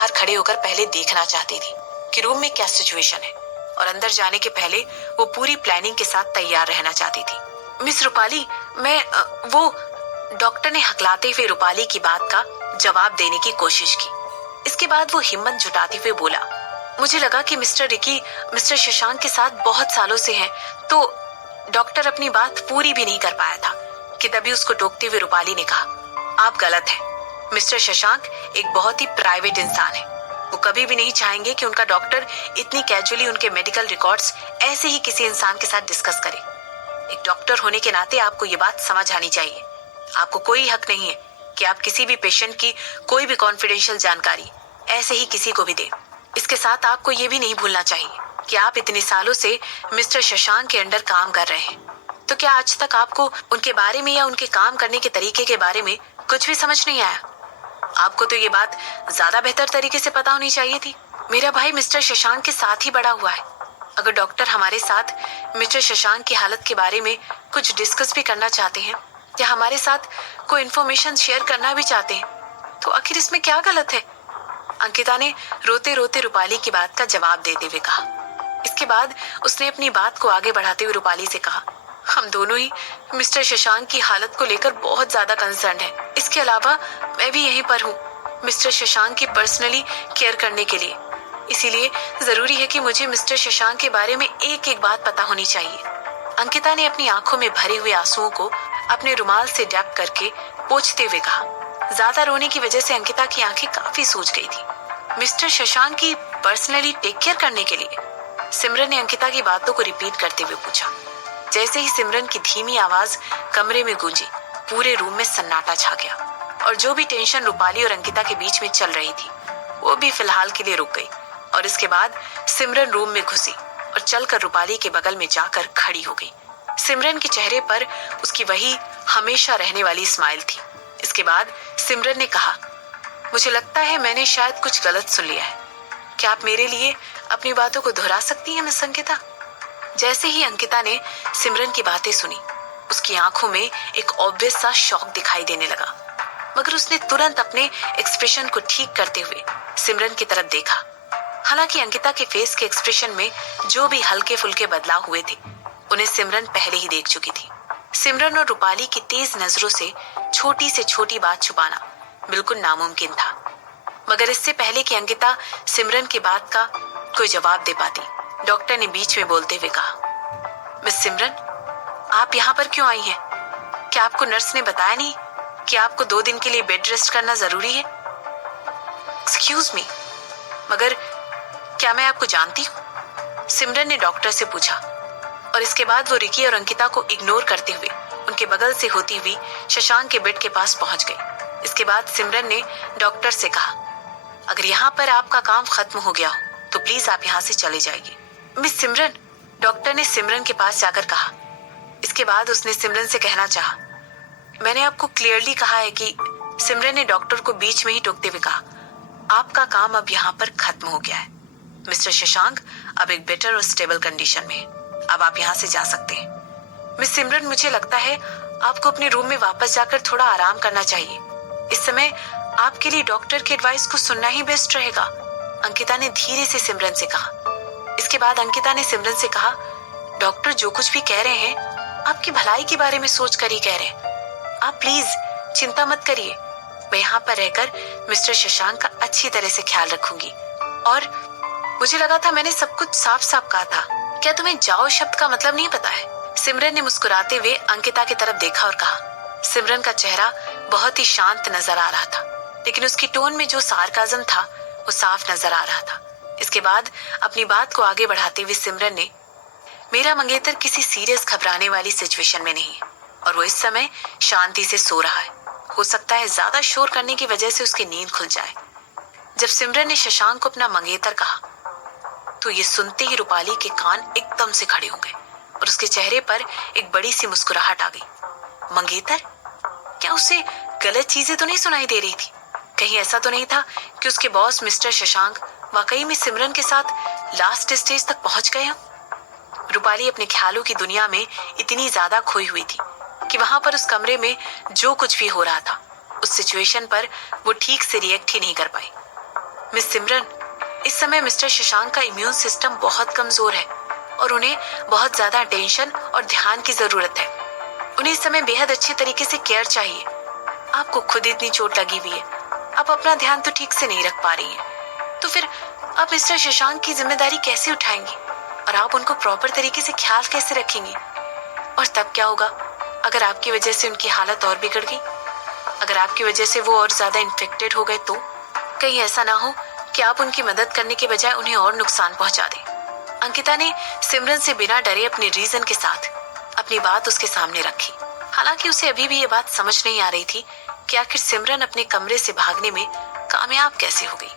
बाहर खड़े होकर पहले देखना चाहती थी कि रूम में क्या सिचुएशन है, और अंदर जाने के पहले वो पूरी प्लानिंग के साथ तैयार रहना चाहती थी। मिस रूपाली, वो डॉक्टर ने हकलाते हुए रूपाली की बात का जवाब देने की कोशिश की। इसके बाद वो हिम्मत जुटाते हुए बोला, मुझे लगा कि मिस्टर रिकी मिस्टर शशांक के साथ बहुत सालों से हैं, तो डॉक्टर अपनी बात पूरी भी नहीं कर पाया था कि तभी उसको टोकते हुए रूपाली ने कहा, आप गलत हैं। मिस्टर शशांक एक बहुत ही प्राइवेट इंसान है। वो कभी भी नहीं चाहेंगे कि उनका डॉक्टर इतनी कैजुअली उनके मेडिकल रिकॉर्ड्स ऐसे ही किसी इंसान के साथ डिस्कस करे। एक डॉक्टर होने के नाते आपको ये बात समझ आनी चाहिए। आपको कोई हक नहीं है कि आप किसी भी पेशेंट की कोई भी कॉन्फिडेंशियल जानकारी ऐसे ही किसी को भी दें। इसके साथ आपको ये भी नहीं भूलना चाहिए कि आप इतने सालों से मिस्टर शशांक के अंडर काम कर रहे हैं। तो क्या आज तक आपको उनके बारे में या उनके काम करने के तरीके के बारे में कुछ भी समझ नहीं आया? आपको तो ये बात ज्यादा बेहतर तरीके से पता होनी चाहिए थी। मेरा भाई मिस्टर शशांक के साथ ही बड़ा हुआ है। अगर डॉक्टर हमारे साथ मिस्टर शशांक की हालत के बारे में कुछ डिस्कस भी करना चाहते हैं या हमारे साथ कोई इन्फॉर्मेशन शेयर करना भी चाहते हैं, तो आखिर इसमें क्या गलत है? अंकिता ने रोते रोते रूपाली की बात का जवाब देते हुए कहा। इसके बाद उसने अपनी बात को आगे बढ़ाते हुए रूपाली से कहा, हम दोनों ही मिस्टर शशांक की हालत को लेकर बहुत ज्यादा कंसर्न हैं। इसके अलावा मैं भी यहीं पर हूँ मिस्टर शशांक की पर्सनली केयर करने के लिए। इसीलिए जरूरी है कि मुझे मिस्टर शशांक के बारे में एक एक बात पता होनी चाहिए। अंकिता ने अपनी आंखों में भरे हुए आंसुओं को अपने रुमाल से डैप करके पोंछते हुए कहा। ज्यादा रोने की वजह से अंकिता की आंखें काफी सूज गई थी। मिस्टर शशांक की पर्सनली टेक केयर करने के लिए? सिमरन ने अंकिता की बातों को रिपीट करते हुए पूछा। जैसे ही सिमरन की धीमी आवाज कमरे में गूंजी, पूरे रूम में सन्नाटा छा गया और जो भी टेंशन रूपाली और अंकिता के बीच में चल रही थी वो भी फिलहाल के लिए रुक गई। और इसके बाद सिमरन रूम में घुसी और चलकर रूपाली के बगल में जाकर खड़ी हो गई। सिमरन के चेहरे पर उसकी वही हमेशा रहने वाली स्माइल थी। इसके बाद सिमरन ने कहा, मुझे लगता है मैंने शायद कुछ गलत सुन लिया है। क्या आप मेरे लिए अपनी बातों को दोहरा सकती हैं मिस अंकिता? जैसे ही अंकिता ने सिमरन की बातें सुनी, उसकी आंखों में एक ऑब्वियस सा शॉक दिखाई देने लगा, मगर उसने तुरंत अपने एक्सप्रेशन को ठीक करते हुए सिमरन की तरफ देखा। हालांकि अंकिता के फेस के एक्सप्रेशन में जो भी हल्के फुल्के बदलाव हुए थे उन्हें सिमरन पहले ही देख चुकी थी। सिमरन और रूपाली की तेज नजरों से छोटी से छोटी बात छुपाना बिल्कुल नामुमकिन था। मगर इससे पहले कि अंकिता सिमरन की बात का कोई जवाब दे पाती, डॉक्टर ने बीच में बोलते हुए कहा, मिस सिमरन, आप यहाँ पर क्यों आई हैं? क्या आपको नर्स ने बताया नहीं कि आपको 2 दिन के लिए बेड रेस्ट करना जरूरी है? एक्सक्यूज मी, मगर क्या मैं आपको जानती हूँ? सिमरन ने डॉक्टर से पूछा और इसके बाद वो रिकी और अंकिता को इग्नोर करते हुए उनके बगल से होती हुई शशांक के बेड के पास पहुंच गई। इसके बाद सिमरन ने डॉक्टर से कहा, अगर यहाँ पर आपका काम खत्म हो गया हो तो प्लीज आप यहाँ से चले जाइए। मिस सिमरन, डॉक्टर ने सिमरन के पास जाकर कहा। इसके बाद उसने सिमरन से कहना चाहा, मैंने आपको क्लियरली कहा है कि सिमरन ने डॉक्टर को बीच में ही टोकते हुए कहा, आपका काम अब यहाँ पर खत्म हो गया है। मिस्टर शशांक अब एक बेटर और स्टेबल कंडीशन में है। अब आप यहाँ से जा सकते हैं। मिस सिमरन, मुझे लगता है आपको अपने रूम में वापस जाकर थोड़ा आराम करना चाहिए। इस समय आपके लिए डॉक्टर की एडवाइस को सुनना ही बेस्ट रहेगा, अंकिता ने धीरे से सिमरन से कहा। इसके बाद अंकिता ने सिमरन से कहा, डॉक्टर जो कुछ भी कह रहे हैं आपकी भलाई के बारे में सोच कर ही कह रहे हैं। आप प्लीज चिंता मत करिए, मैं यहाँ पर रहकर मिस्टर शशांक का अच्छी तरह से ख्याल रखूंगी। और मुझे लगा था मैंने सब कुछ साफ साफ कहा था। क्या तुम्हें जाओ शब्द का मतलब नहीं पता है? सिमरन ने मुस्कुराते हुए अंकिता की तरफ देखा और कहा। सिमरन का चेहरा बहुत ही शांत नजर आ रहा था, लेकिन उसकी टोन में जो सार्काज्म था वो साफ नजर आ रहा था। इसके बाद अपनी बात को आगे बढ़ाते हुए सिमरन ने, मेरा मंगेतर किसी सीरियस घबराने वाली सिचुएशन में नहीं है और वो इस समय शांति से सो रहा है। हो सकता है ज्यादा शोर करने की वजह से उसकी नींद खुल जाए। जब सिमरन ने शशांक को अपना मंगेतर कहा तो ये सुनते ही रूपाली के कान एकदम से खड़े हो गए और उसके चेहरे पर एक बड़ी सी मुस्कुराहट आ गई। मंगेतर? क्या उसे गलत चीजें तो नहीं सुनाई दे रही थी? कहीं ऐसा तो नहीं था कि उसके बॉस मिस्टर शशांक वाकई में सिमरन के साथ लास्ट स्टेज तक पहुंच गए? रूपाली अपने ख्यालों की दुनिया में इतनी ज्यादा खोई हुई थी कि वहां पर उस कमरे में जो कुछ भी हो रहा था उस सिचुएशन पर वो ठीक से रिएक्ट ही नहीं कर पाई। मिस सिमरन, इस समय मिस्टर शशांक का इम्यून सिस्टम बहुत कमजोर है और उन्हें बहुत ज्यादा अटेंशन और ध्यान की जरूरत है। उन्हें इस समय बेहद अच्छे तरीके से केयर चाहिए। आपको खुद इतनी चोट लगी हुई है, आप अपना ध्यान तो ठीक से नहीं रख पा रही हैं। तो फिर आप मिस्टर शशांक की जिम्मेदारी कैसे उठाएंगी और आप उनको प्रॉपर तरीके से ख्याल कैसे रखेंगी? और तब क्या होगा अगर आपकी वजह से उनकी हालत और बिगड़ गई? अगर आपकी वजह से वो और ज्यादा इन्फेक्टेड हो गए तो? कहीं ऐसा ना हो कि आप उनकी मदद करने के बजाय उन्हें और नुकसान पहुंचा दें। अंकिता ने सिमरन से बिना डरे अपने रीजन के साथ अपनी बात उसके सामने रखी। हालांकि उसे अभी भी ये बात समझ नहीं आ रही थी कि आखिर सिमरन अपने कमरे से भागने में कामयाब कैसे हो गई।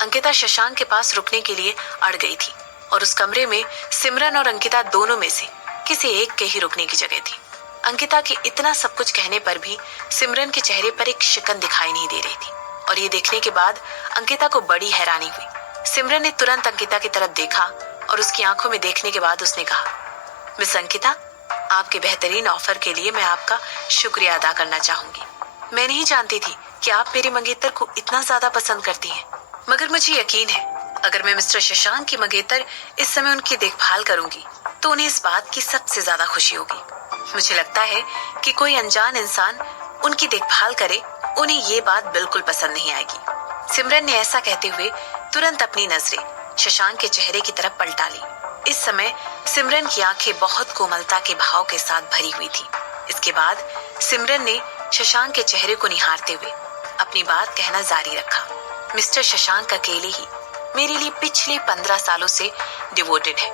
अंकिता शशांक के पास रुकने के लिए अड़ गई थी और उस कमरे में सिमरन और अंकिता दोनों में से किसी एक के ही रुकने की जगह थी। अंकिता के इतना सब कुछ कहने पर भी सिमरन के चेहरे पर एक शिकन दिखाई नहीं दे रही थी और ये देखने के बाद अंकिता को बड़ी हैरानी हुई। सिमरन ने तुरंत अंकिता की तरफ देखा और उसकी आंखों में देखने के बाद उसने कहा, मिस अंकिता, आपके बेहतरीन ऑफर के लिए मैं आपका शुक्रिया अदा करना चाहूंगी। मैं नहीं जानती थी कि आप मेरे मंगेतर को इतना ज्यादा पसंद करती हैं, मगर मुझे यकीन है अगर मैं मिस्टर शशांक की मंगेतर इस समय उनकी देखभाल करूंगी तो उन्हें इस बात की सबसे ज्यादा खुशी होगी। मुझे लगता है कि कोई अनजान इंसान उनकी देखभाल करे, उन्हें ये बात बिल्कुल पसंद नहीं आएगी। सिमरन ने ऐसा कहते हुए तुरंत अपनी नजरें शशांक के चेहरे की तरफ पलटा ली। इस समय सिमरन की आंखें बहुत कोमलता के भाव के साथ भरी हुई थी। इसके बाद सिमरन ने शशांक के चेहरे को निहारते हुए अपनी बात कहना जारी रखा। मिस्टर शशांक अकेले ही मेरे लिए पिछले 15 सालों से डिवोटेड है।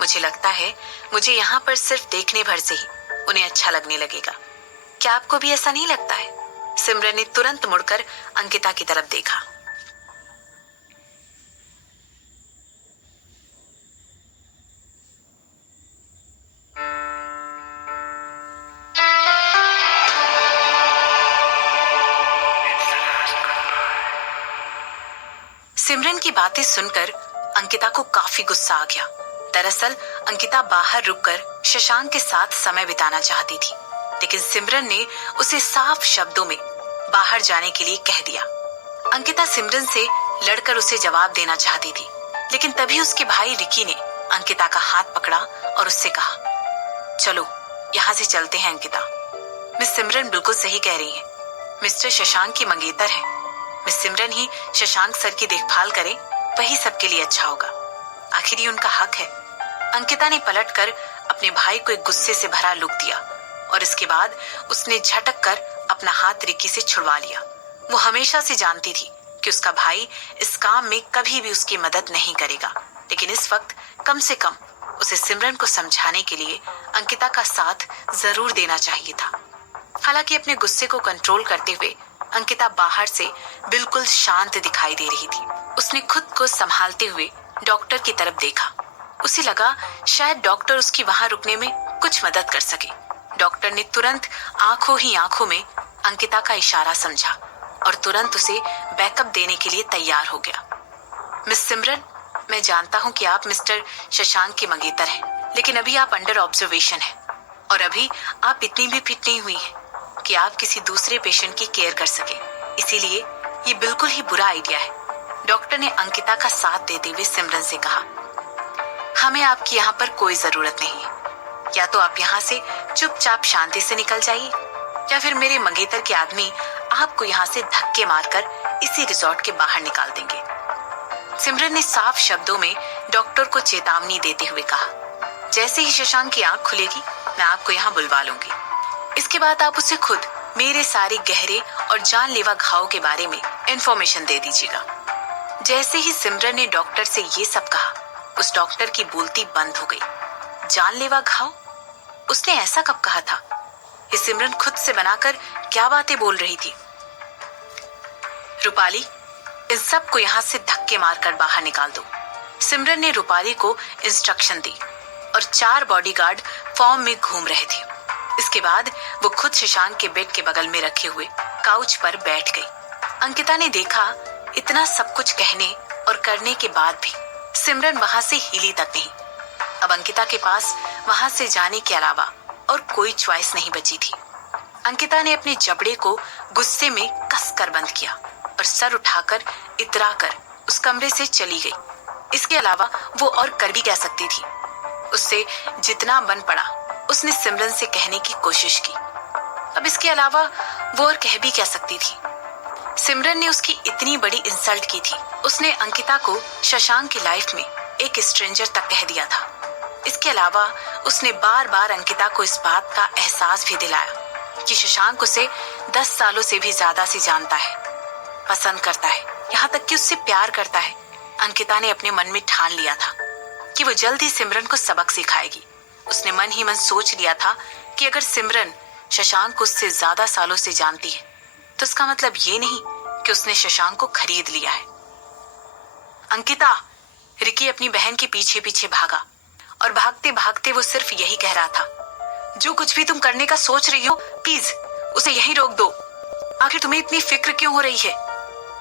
मुझे लगता है मुझे यहाँ पर सिर्फ देखने भर से ही उन्हें अच्छा लगने लगेगा। क्या आपको भी ऐसा नहीं लगता है? सिमरन ने तुरंत मुड़कर अंकिता की तरफ देखा। सिमरन की बातें सुनकर अंकिता को काफी गुस्सा आ गया। दरअसल अंकिता बाहर रुककर शशांक के साथ समय बिताना चाहती थी, लेकिन सिमरन ने उसे साफ शब्दों में बाहर जाने के लिए कह दिया। अंकिता सिमरन से लड़कर उसे जवाब देना चाहती थी, लेकिन तभी उसके भाई रिकी ने अंकिता का हाथ पकड़ा और उससे कहा, चलो यहाँ से चलते हैं अंकिता। मिस सिमरन बिल्कुल सही कह रही है, मिस्टर शशांक की मंगेतर है। मिस सिमरन ही शशांक सर की देखभाल करे, वही सबके लिए अच्छा होगा। आखिर ये उनका हक है। अंकिता ने पलटकर अपने भाई को एक गुस्से से भरा लुक दिया और इसके बाद उसने झटक कर अपना हाथ रिकी से छुड़वा लिया। वो हमेशा से जानती थी कि उसका भाई इस काम में कभी भी उसकी मदद नहीं करेगा, लेकिन इस वक्त कम से कम उसे सिमरन को समझाने के लिए अंकिता का साथ जरूर देना चाहिए था। हालांकि अपने गुस्से को कंट्रोल करते हुए अंकिता बाहर से बिल्कुल शांत दिखाई दे रही थी। उसने खुद को संभालते हुए डॉक्टर की तरफ देखा। उसे लगा शायद डॉक्टर उसकी वहां रुकने में कुछ मदद कर सके। डॉक्टर ने तुरंत आंखों ही आंखों में अंकिता का इशारा समझा और तुरंत उसे बैकअप देने के लिए तैयार हो गया। मिस सिमरन, मैं जानता हूँ कि आप मिस्टर शशांक की मंगेतर हैं, लेकिन अभी आप अंडर ऑब्जर्वेशन हैं और अभी आप इतनी भी फिट नहीं हुई हैं कि आप किसी दूसरे पेशेंट की केयर कर सके। इसीलिए ये बिल्कुल ही बुरा आइडिया है। डॉक्टर ने अंकिता का साथ देते हुए सिमरन से कहा, हमें आपकी यहाँ पर कोई जरूरत नहीं है। या तो आप यहाँ से चुपचाप शांति से निकल जाइए या फिर मेरे मंगेतर के आदमी आपको यहाँ से धक्के मारकर इसी रिजॉर्ट के बाहर निकाल देंगे। सिमरन ने साफ शब्दों में डॉक्टर को चेतावनी देते हुए कहा, जैसे ही शशांक की आंख खुलेगी मैं आपको यहाँ बुलवा लूंगी। इसके बाद आप उसे खुद मेरे सारे गहरे और जानलेवा घाव के बारे में इंफॉर्मेशन दे दीजिएगा। जैसे ही सिमरन ने डॉक्टर से ये सब कहा, उस डॉक्टर की बोलती बंद हो गई। जानलेवा घाव? उसने ऐसा कब कहा था? ये सिमरन खुद से बनाकर क्या बातें बोल रही थी? रूपाली, इन सब को यहाँ से धक्के मारकर बाहर निकाल दो। सिमरन ने रूपाली को इंस्ट्रक्शन दी और 4 बॉडीगार्ड फॉर्म में घूम रहे थे। इसके बाद वो खुद शशांक के बेड के बगल में रखे हुए काउच पर बैठ गई। अंकिता ने देखा इतना सब कुछ कहने और करने के बाद भी सिमरन वहां से हिली तक नहीं। अब अंकिता के पास वहां से जाने के अलावा और कोई चॉइस नहीं बची थी। अंकिता ने अपने जबड़े को गुस्से में कसकर बंद किया और सर उठाकर इतराकर उस कमरे से चली गई। इसके अलावा वो और कर भी क्या सकती थी। उससे जितना बन पड़ा उसने सिमरन से कहने की कोशिश की। अब इसके अलावा वो और कह भी क्या सकती थी। सिमरन ने उसकी इतनी बड़ी इंसल्ट की थी। उसने अंकिता को शशांक की लाइफ में एक स्ट्रेंजर तक कह दिया था। इसके अलावा उसने बार बार अंकिता को इस बात का एहसास भी दिलाया कि शशांक उसे 10 सालों से भी ज्यादा से जानता है, पसंद करता है, यहाँ तक कि उससे प्यार करता है। अंकिता ने अपने मन में ठान लिया था कि वो जल्द ही सिमरन को सबक सिखाएगी। उसने मन ही मन सोच लिया था कि अगर सिमरन शशांक को उससे ज्यादा सालों से जानती है तो इसका मतलब ये नहीं कि उसने शशांक को खरीद लिया है। अंकिता, रिकी अपनी बहन के पीछे पीछे भागा और भागते भागते वो सिर्फ यही कह रहा था, जो कुछ भी तुम करने का सोच रही हो प्लीज उसे यहीं रोक दो। आखिर तुम्हें इतनी फिक्र क्यों हो रही है?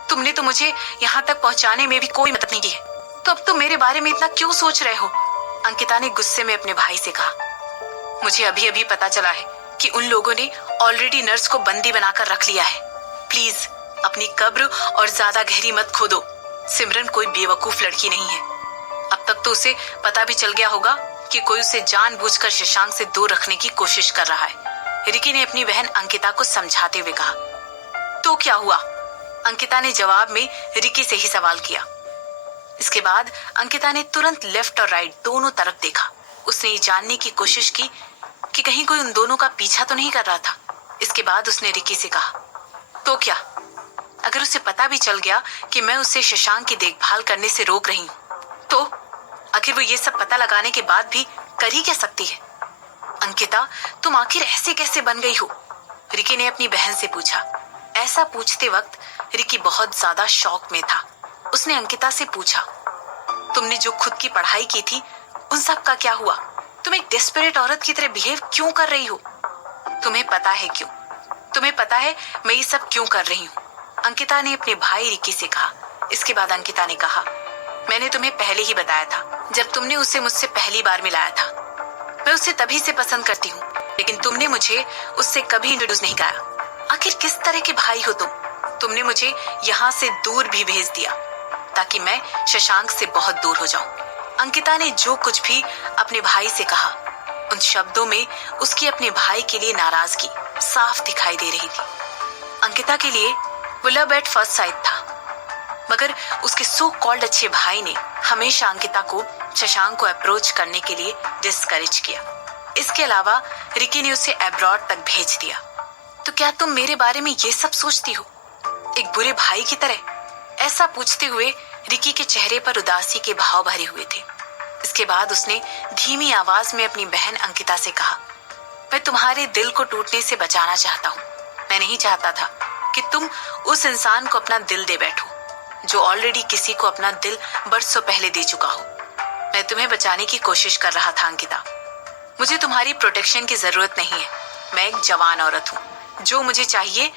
तुमने तो मुझे यहाँ तक पहुंचाने में भी कोई मदद नहीं की है, तो अब तुम मेरे बारे में इतना क्यों सोच रहे हो? अंकिता ने गुस्से में अपने भाई से कहा। मुझे अभी अभी पता चला है कि उन लोगों ने ऑलरेडी नर्स को बंदी बनाकर रख लिया है। प्लीज अपनी कब्र और ज्यादा गहरी मत खोदो। सिमरन कोई बेवकूफ लड़की नहीं है। अब तक तो उसे पता भी चल गया होगा कि कोई उसे जानबूझकर शशांक से दूर रखने की कोशिश कर रहा है। रिकी ने अपनी बहन अंकिता को समझाते हुए कहा। तो क्या हुआ? अंकिता ने जवाब में रिकी से ही सवाल किया। इसके बाद अंकिता ने तुरंत लेफ्ट और राइट दोनों तरफ देखा। उसने ये जानने की कोशिश की कि कहीं कोई उन दोनों का पीछा तो नहीं कर रहा था। इसके बाद उसने रिकी से कहा, तो क्या? अगर उसे पता भी चल गया कि मैं उसे शशांक की देखभाल करने से रोक रही हूँ तो आखिर वो ये सब पता लगाने के बाद भी कर ही क्या सकती है? अंकिता, तुम आखिर ऐसे कैसे बन गई हो? रिकी ने अपनी बहन से पूछा। ऐसा पूछते वक्त रिकी बहुत ज्यादा शॉक में था। उसने अंकिता से पूछा, तुमने जो खुद की पढ़ाई की थी उन सब का क्या हुआ? तुम एक डेस्परेट औरत की तरह बिहेव क्यों कर रही हो? तुम्हें पता है क्यों? तुम्हें पता है मैं ये सब क्यों कर रही हूँ? अंकिता ने अपने भाई रिकी से कहा। इसके बाद अंकिता ने कहा, मैंने तुम्हें पहले ही बताया था जब तुमने उसे मुझसे पहली बार मिलाया था। मैं उसे तभी से पसंद करती हूँ, लेकिन तुमने मुझे उससे कभी इंट्रोड्यूस नहीं कराया। आखिर किस तरह के भाई हो तुम? तुमने मुझे यहाँ से दूर भी भेज दिया ताकि मैं शशांक से बहुत दूर हो जाऊं। अंकिता ने जो कुछ भी अपने भाई से कहा उन शब्दों में उसकी अपने भाई के लिए नाराजगी साफ दिखाई दे रही थी। अंकिता के लिए वो लव एट फर्स्ट साइट था, मगर उसके सो कॉल्ड अच्छे भाई ने हमेशा अंकिता को शशांक को अप्रोच करने के लिए डिस्करेज किया। इसके अलावा रिकी ने उसे अब्रॉड तक भेज दिया। तो क्या तुम मेरे बारे में ये सब सोचती हो, एक बुरे भाई की तरह? ऐसा पूछते हुए रिकी के चेहरे पर उदासी के भाव भरे हुए थे। इसके बाद उसने धीमी आवाज में अपनी बहन अंकिता से कहा, मैं तुम्हारे दिल को टूटने से बचाना चाहता हूँ। मैं नहीं चाहता था कि तुम उस इंसान को अपना दिल दे बैठो जो ऑलरेडी किसी को अपना दिल बरसों पहले दे चुका हो। मैं तुम्हें बचाने की कोशिश कर रहा था अंकिता। मुझे तुम्हारी प्रोटेक्शन की जरूरत नहीं है। मैं एक जवान औरत हूँ, जो मुझे चाहिए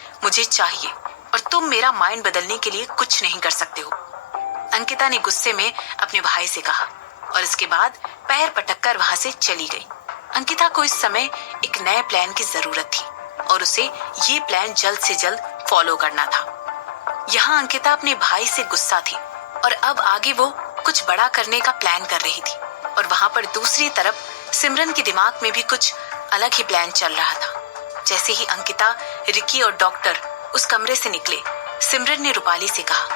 और तुम मेरा माइंड बदलने के लिए कुछ नहीं कर सकते हो। अंकिता ने गुस्से में अपने भाई से कहा और इसके बाद पैर पटककर वहां से चली गई। अंकिता को इस समय एक नए प्लान की जरूरत थी और उसे ये प्लान जल्द से जल्द फॉलो करना था। यहाँ अंकिता अपने भाई से गुस्सा थी और अब आगे वो कुछ बड़ा करने का प्लान कर रही थी और वहां पर दूसरी तरफ सिमरन के दिमाग में भी कुछ अलग ही प्लान चल रहा था। जैसे ही अंकिता, रिकी और डॉक्टर उस कमरे से निकले, सिमरन ने रूपाली से कहा,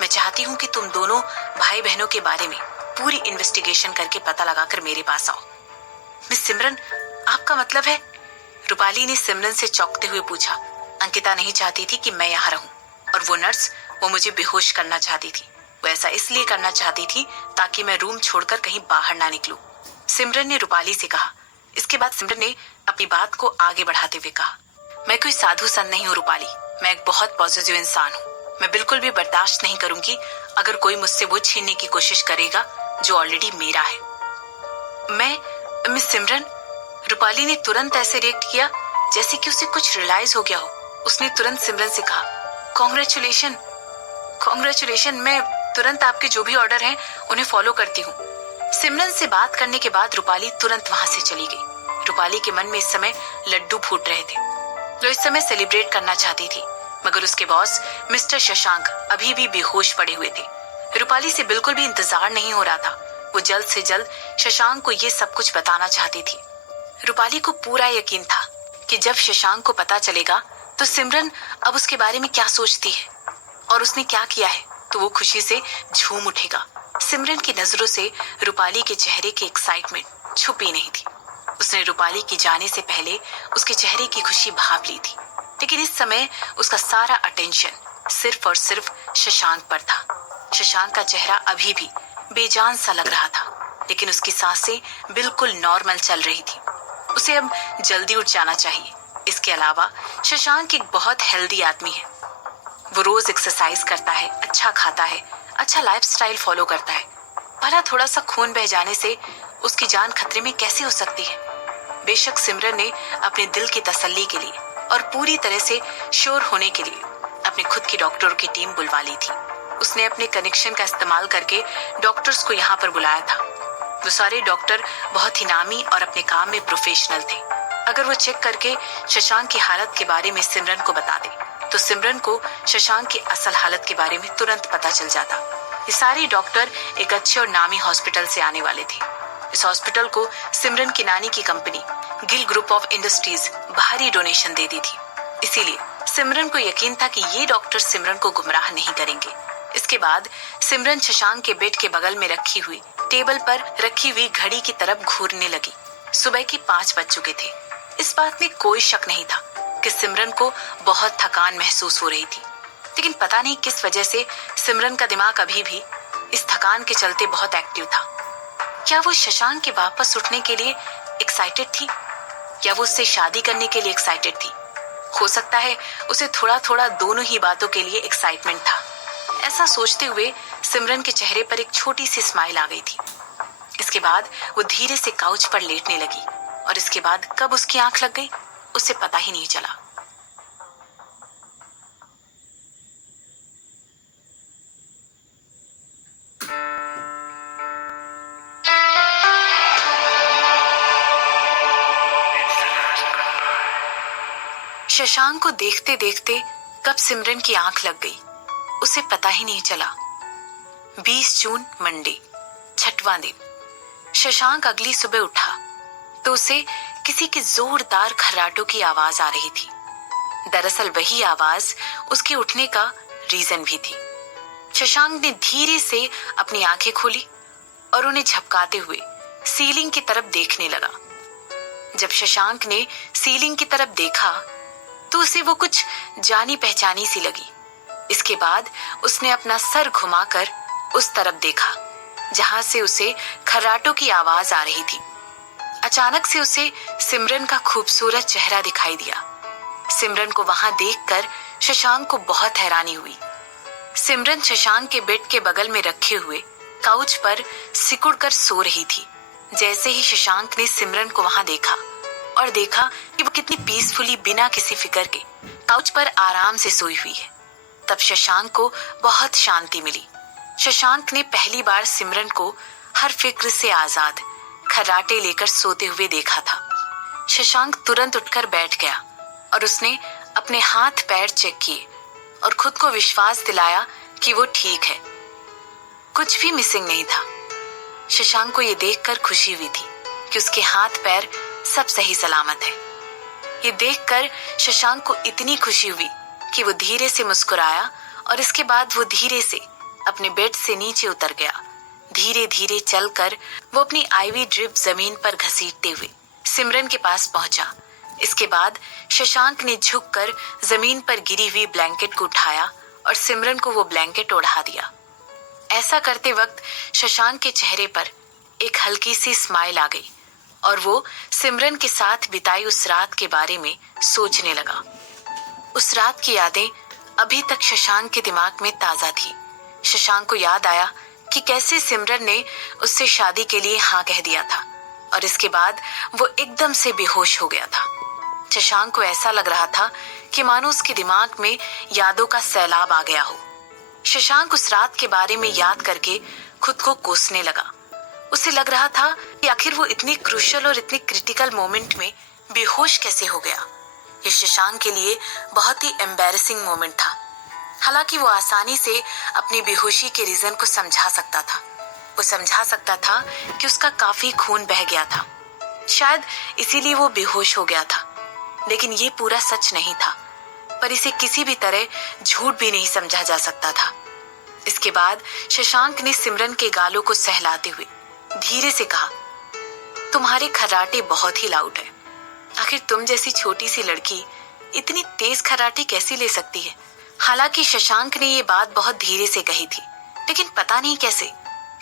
मैं चाहती हूँ कि तुम दोनों भाई बहनों के बारे में पूरी इन्वेस्टिगेशन करके पता लगाकर मेरे पास आओ। मिस सिमरन, आपका मतलब है? रूपाली ने सिमरन से चौंकते हुए पूछा। अंकिता नहीं चाहती थी कि मैं यहाँ रहूं और वो नर्स, वो मुझे बेहोश करना चाहती थी। वो ऐसा इसलिए करना चाहती थी ताकि मैं रूम छोड़कर कहीं बाहर ना निकलूं, सिमरन ने रूपाली से कहा। इसके बाद सिमरन ने अपनी बात को आगे बढ़ाते हुए कहा, मैं कोई साधु संत नहीं हूँ रूपाली। मैं एक बहुत पॉजिटिव इंसान हूँ। मैं बिल्कुल भी बर्दाश्त नहीं करूंगी अगर कोई मुझसे वो छीनने की कोशिश करेगा जो ऑलरेडी मेरा है। मैं मिस सिमरन, रूपाली ने तुरंत ऐसे रिएक्ट किया जैसे कि उसे कुछ रियलाइज हो गया हो। उसने तुरंत सिमरन से कहा, कॉन्ग्रेचुलेशन, मैं तुरंत आपके जो भी ऑर्डर हैं उन्हें फॉलो करती हूँ। सिमरन से बात करने के बाद रूपाली तुरंत वहां से चली गई। रूपाली के मन में इस समय लड्डू फूट रहे थे। जो इस समय सेलिब्रेट करना चाहती थी, मगर उसके बॉस मिस्टर शशांक अभी भी बेहोश पड़े हुए थे। रूपाली से बिल्कुल भी इंतजार नहीं हो रहा था। वो जल्द से जल्द शशांक को ये सब कुछ बताना चाहती थी। रूपाली को पूरा यकीन था कि जब शशांक को पता चलेगा तो सिमरन अब उसके बारे में क्या सोचती है और उसने क्या किया है, तो वो खुशी से झूम उठेगा। सिमरन की नजरों से रूपाली के चेहरे की एक्साइटमेंट छुपी नहीं थी। उसने रूपाली की जाने से पहले उसके चेहरे की खुशी भांप ली थी, लेकिन इस समय उसका सारा अटेंशन सिर्फ और सिर्फ शशांक पर था। शशांक का चेहरा अभी भी बेजान सा लग रहा था, लेकिन उसकी सांसें बिल्कुल नॉर्मल चल रही थी। उसे अब जल्दी उठ जाना चाहिए। इसके अलावा शशांक एक बहुत हेल्दी आदमी है। वो रोज एक्सरसाइज करता है, अच्छा खाता है, अच्छा लाइफस्टाइल फॉलो करता है। भला थोड़ा सा खून बह जाने से उसकी जान खतरे में कैसे हो सकती है। बेशक सिमरन ने अपने दिल की तसल्ली के लिए और पूरी तरह से श्योर होने के लिए अपने खुद की डॉक्टरों की टीम बुलवा ली थी। उसने अपने कनेक्शन का इस्तेमाल करके डॉक्टर्स को यहाँ पर बुलाया था। वो सारे डॉक्टर बहुत ही नामी और अपने काम में प्रोफेशनल थे। अगर वो चेक करके शशांक की हालत के बारे में सिमरन को बता दे तो सिमरन को शशांक की असल हालत के बारे में तुरंत पता चल जाता। ये सारे डॉक्टर एक अच्छे और नामी हॉस्पिटल से आने वाले थे। इस हॉस्पिटल को सिमरन की नानी की company Gill group of industries भारी डोनेशन दे दी थी। इसीलिए सिमरन को यकीन था कि ये डॉक्टर सिमरन को गुमराह नहीं करेंगे। इसके बाद सिमरन शशांक के बेड के बगल में रखी हुई टेबल पर रखी हुई घड़ी की तरफ घूरने लगी। सुबह के 5 बज चुके थे। इस बात में कोई शक नहीं था कि सिमरन को बहुत थकान महसूस हो रही थी, लेकिन पता नहीं किस वजह से सिमरन का दिमाग अभी भी इस थकान के चलते बहुत एक्टिव था। क्या वो शशांक के वापस उठने के लिए एक्साइटेड थी या वो उससे शादी करने के लिए एक्साइटेड थी? हो सकता है उसे थोड़ा थोड़ा दोनों ही बातों के लिए एक्साइटमेंट था। ऐसा सोचते हुए सिमरन के चेहरे पर एक छोटी सी स्माइल आ गई थी। इसके बाद वो धीरे से काउच पर लेटने लगी और इसके बाद कब उसकी आंख लग गई उसे पता ही नहीं चला। शशांक को देखते देखते कब सिमरन की आंख लग गई उसे पता ही नहीं चला। 20 जून मंडे, 6वां दिन। शशांक अगली सुबह उठा तो उसे किसी के जोरदार खर्राटों की आवाज आ रही थी। दरअसल वही आवाज उसके उठने का रीजन भी थी। शशांक ने धीरे से अपनी आंखें खोली और उन्हें झपकाते हुए सीलिंग की तरफ देखने लगा। जब शशांक ने सीलिंग की तरफ देखा तो उसे वो कुछ जानी पहचानी सी लगी। इसके बाद उसने अपना सर घुमाकर उस तरफ देखा जहां से उसे खर्राटों की आवाज आ रही थी। अचानक से उसे सिमरन का खूबसूरत चेहरा दिखाई दिया। सिमरन को वहां देखकर शशांक को बहुत हैरानी हुई। सिमरन शशांक के बेड के बगल में रखे हुए काउच पर सिकुड़कर सो रही थी। जैसे ही शशांक ने सिमरन को वहां देखा और देखा कि वो कितनी पीसफुली बिना किसी फिक्र के काउच पर आराम से सोई हुई है, तब शशांक को बहुत शांति मिली। शशांक ने पहली बार सिमरन को हर फिक्र से आजाद खर्राटे लेकर सोते हुए देखा था। शशांक तुरंत उठकर बैठ गया और उसने अपने हाथ पैर चेक किए और खुद को विश्वास दिलाया कि वो ठीक है, कुछ भी मिसिंग नहीं था। शशांक को ये देखकर खुशी हुई थी कि उसके हाथ पैर सब सही सलामत है। ये देखकर शशांक को इतनी खुशी हुई कि वो धीरे से मुस्कुराया और इसके बाद वो धीरे से अपने बेड से नीचे उतर गया। धीरे धीरे चलकर वो अपनी आईवी ड्रिप जमीन पर घसीटते हुए सिमरन के पास पहुंचा। इसके बाद शशांक ने झुककर जमीन पर गिरी हुई ब्लैंकेट को उठाया और सिमरन को वो ब्लैंकेट ओढ़ा दिया। ऐसा करते वक्त शशांक के चेहरे पर एक हल्की सी स्माइल आ गई और वो सिमरन के साथ बिताई उस रात के बारे में सोचने लगा। उस रात की यादें अभी तक शशांक के दिमाग में ताजा थी। शशांक को याद आया कि कैसे सिमरन ने उससे शादी के लिए हाँ कह दिया था और इसके बाद वो एकदम से बेहोश हो गया था। शशांक को ऐसा लग रहा था कि मानो उसके दिमाग में यादों का सैलाब आ गया हो। शशांक उस रात के बारे में याद करके खुद को कोसने लगा। उसे लग रहा था कि आखिर वो इतनी क्रूशियल और इतनी क्रिटिकल मोमेंट में बेहोश कैसे हो गया। ये शशांक के लिए बहुत ही एम्बैरेसिंग मोमेंट था। हालांकि वो आसानी से अपनी बेहोशी के रीजन को समझा सकता था। वो समझा सकता था कि उसका काफी खून बह गया था, शायद इसीलिए वो बेहोश हो गया था। लेकिन ये पूरा सच नहीं था, पर इसे किसी भी तरह झूठ भी नहीं समझा जा सकता था। इसके बाद शशांक ने सिमरन के गालों को सहलाते हुए धीरे से कहा, तुम्हारे खर्राटे बहुत ही लाउड है। आखिर तुम जैसी छोटी सी लड़की इतनी तेज खर्राटे कैसे ले सकती है? हालांकि शशांक ने ये बात बहुत धीरे से कही थी, लेकिन पता नहीं कैसे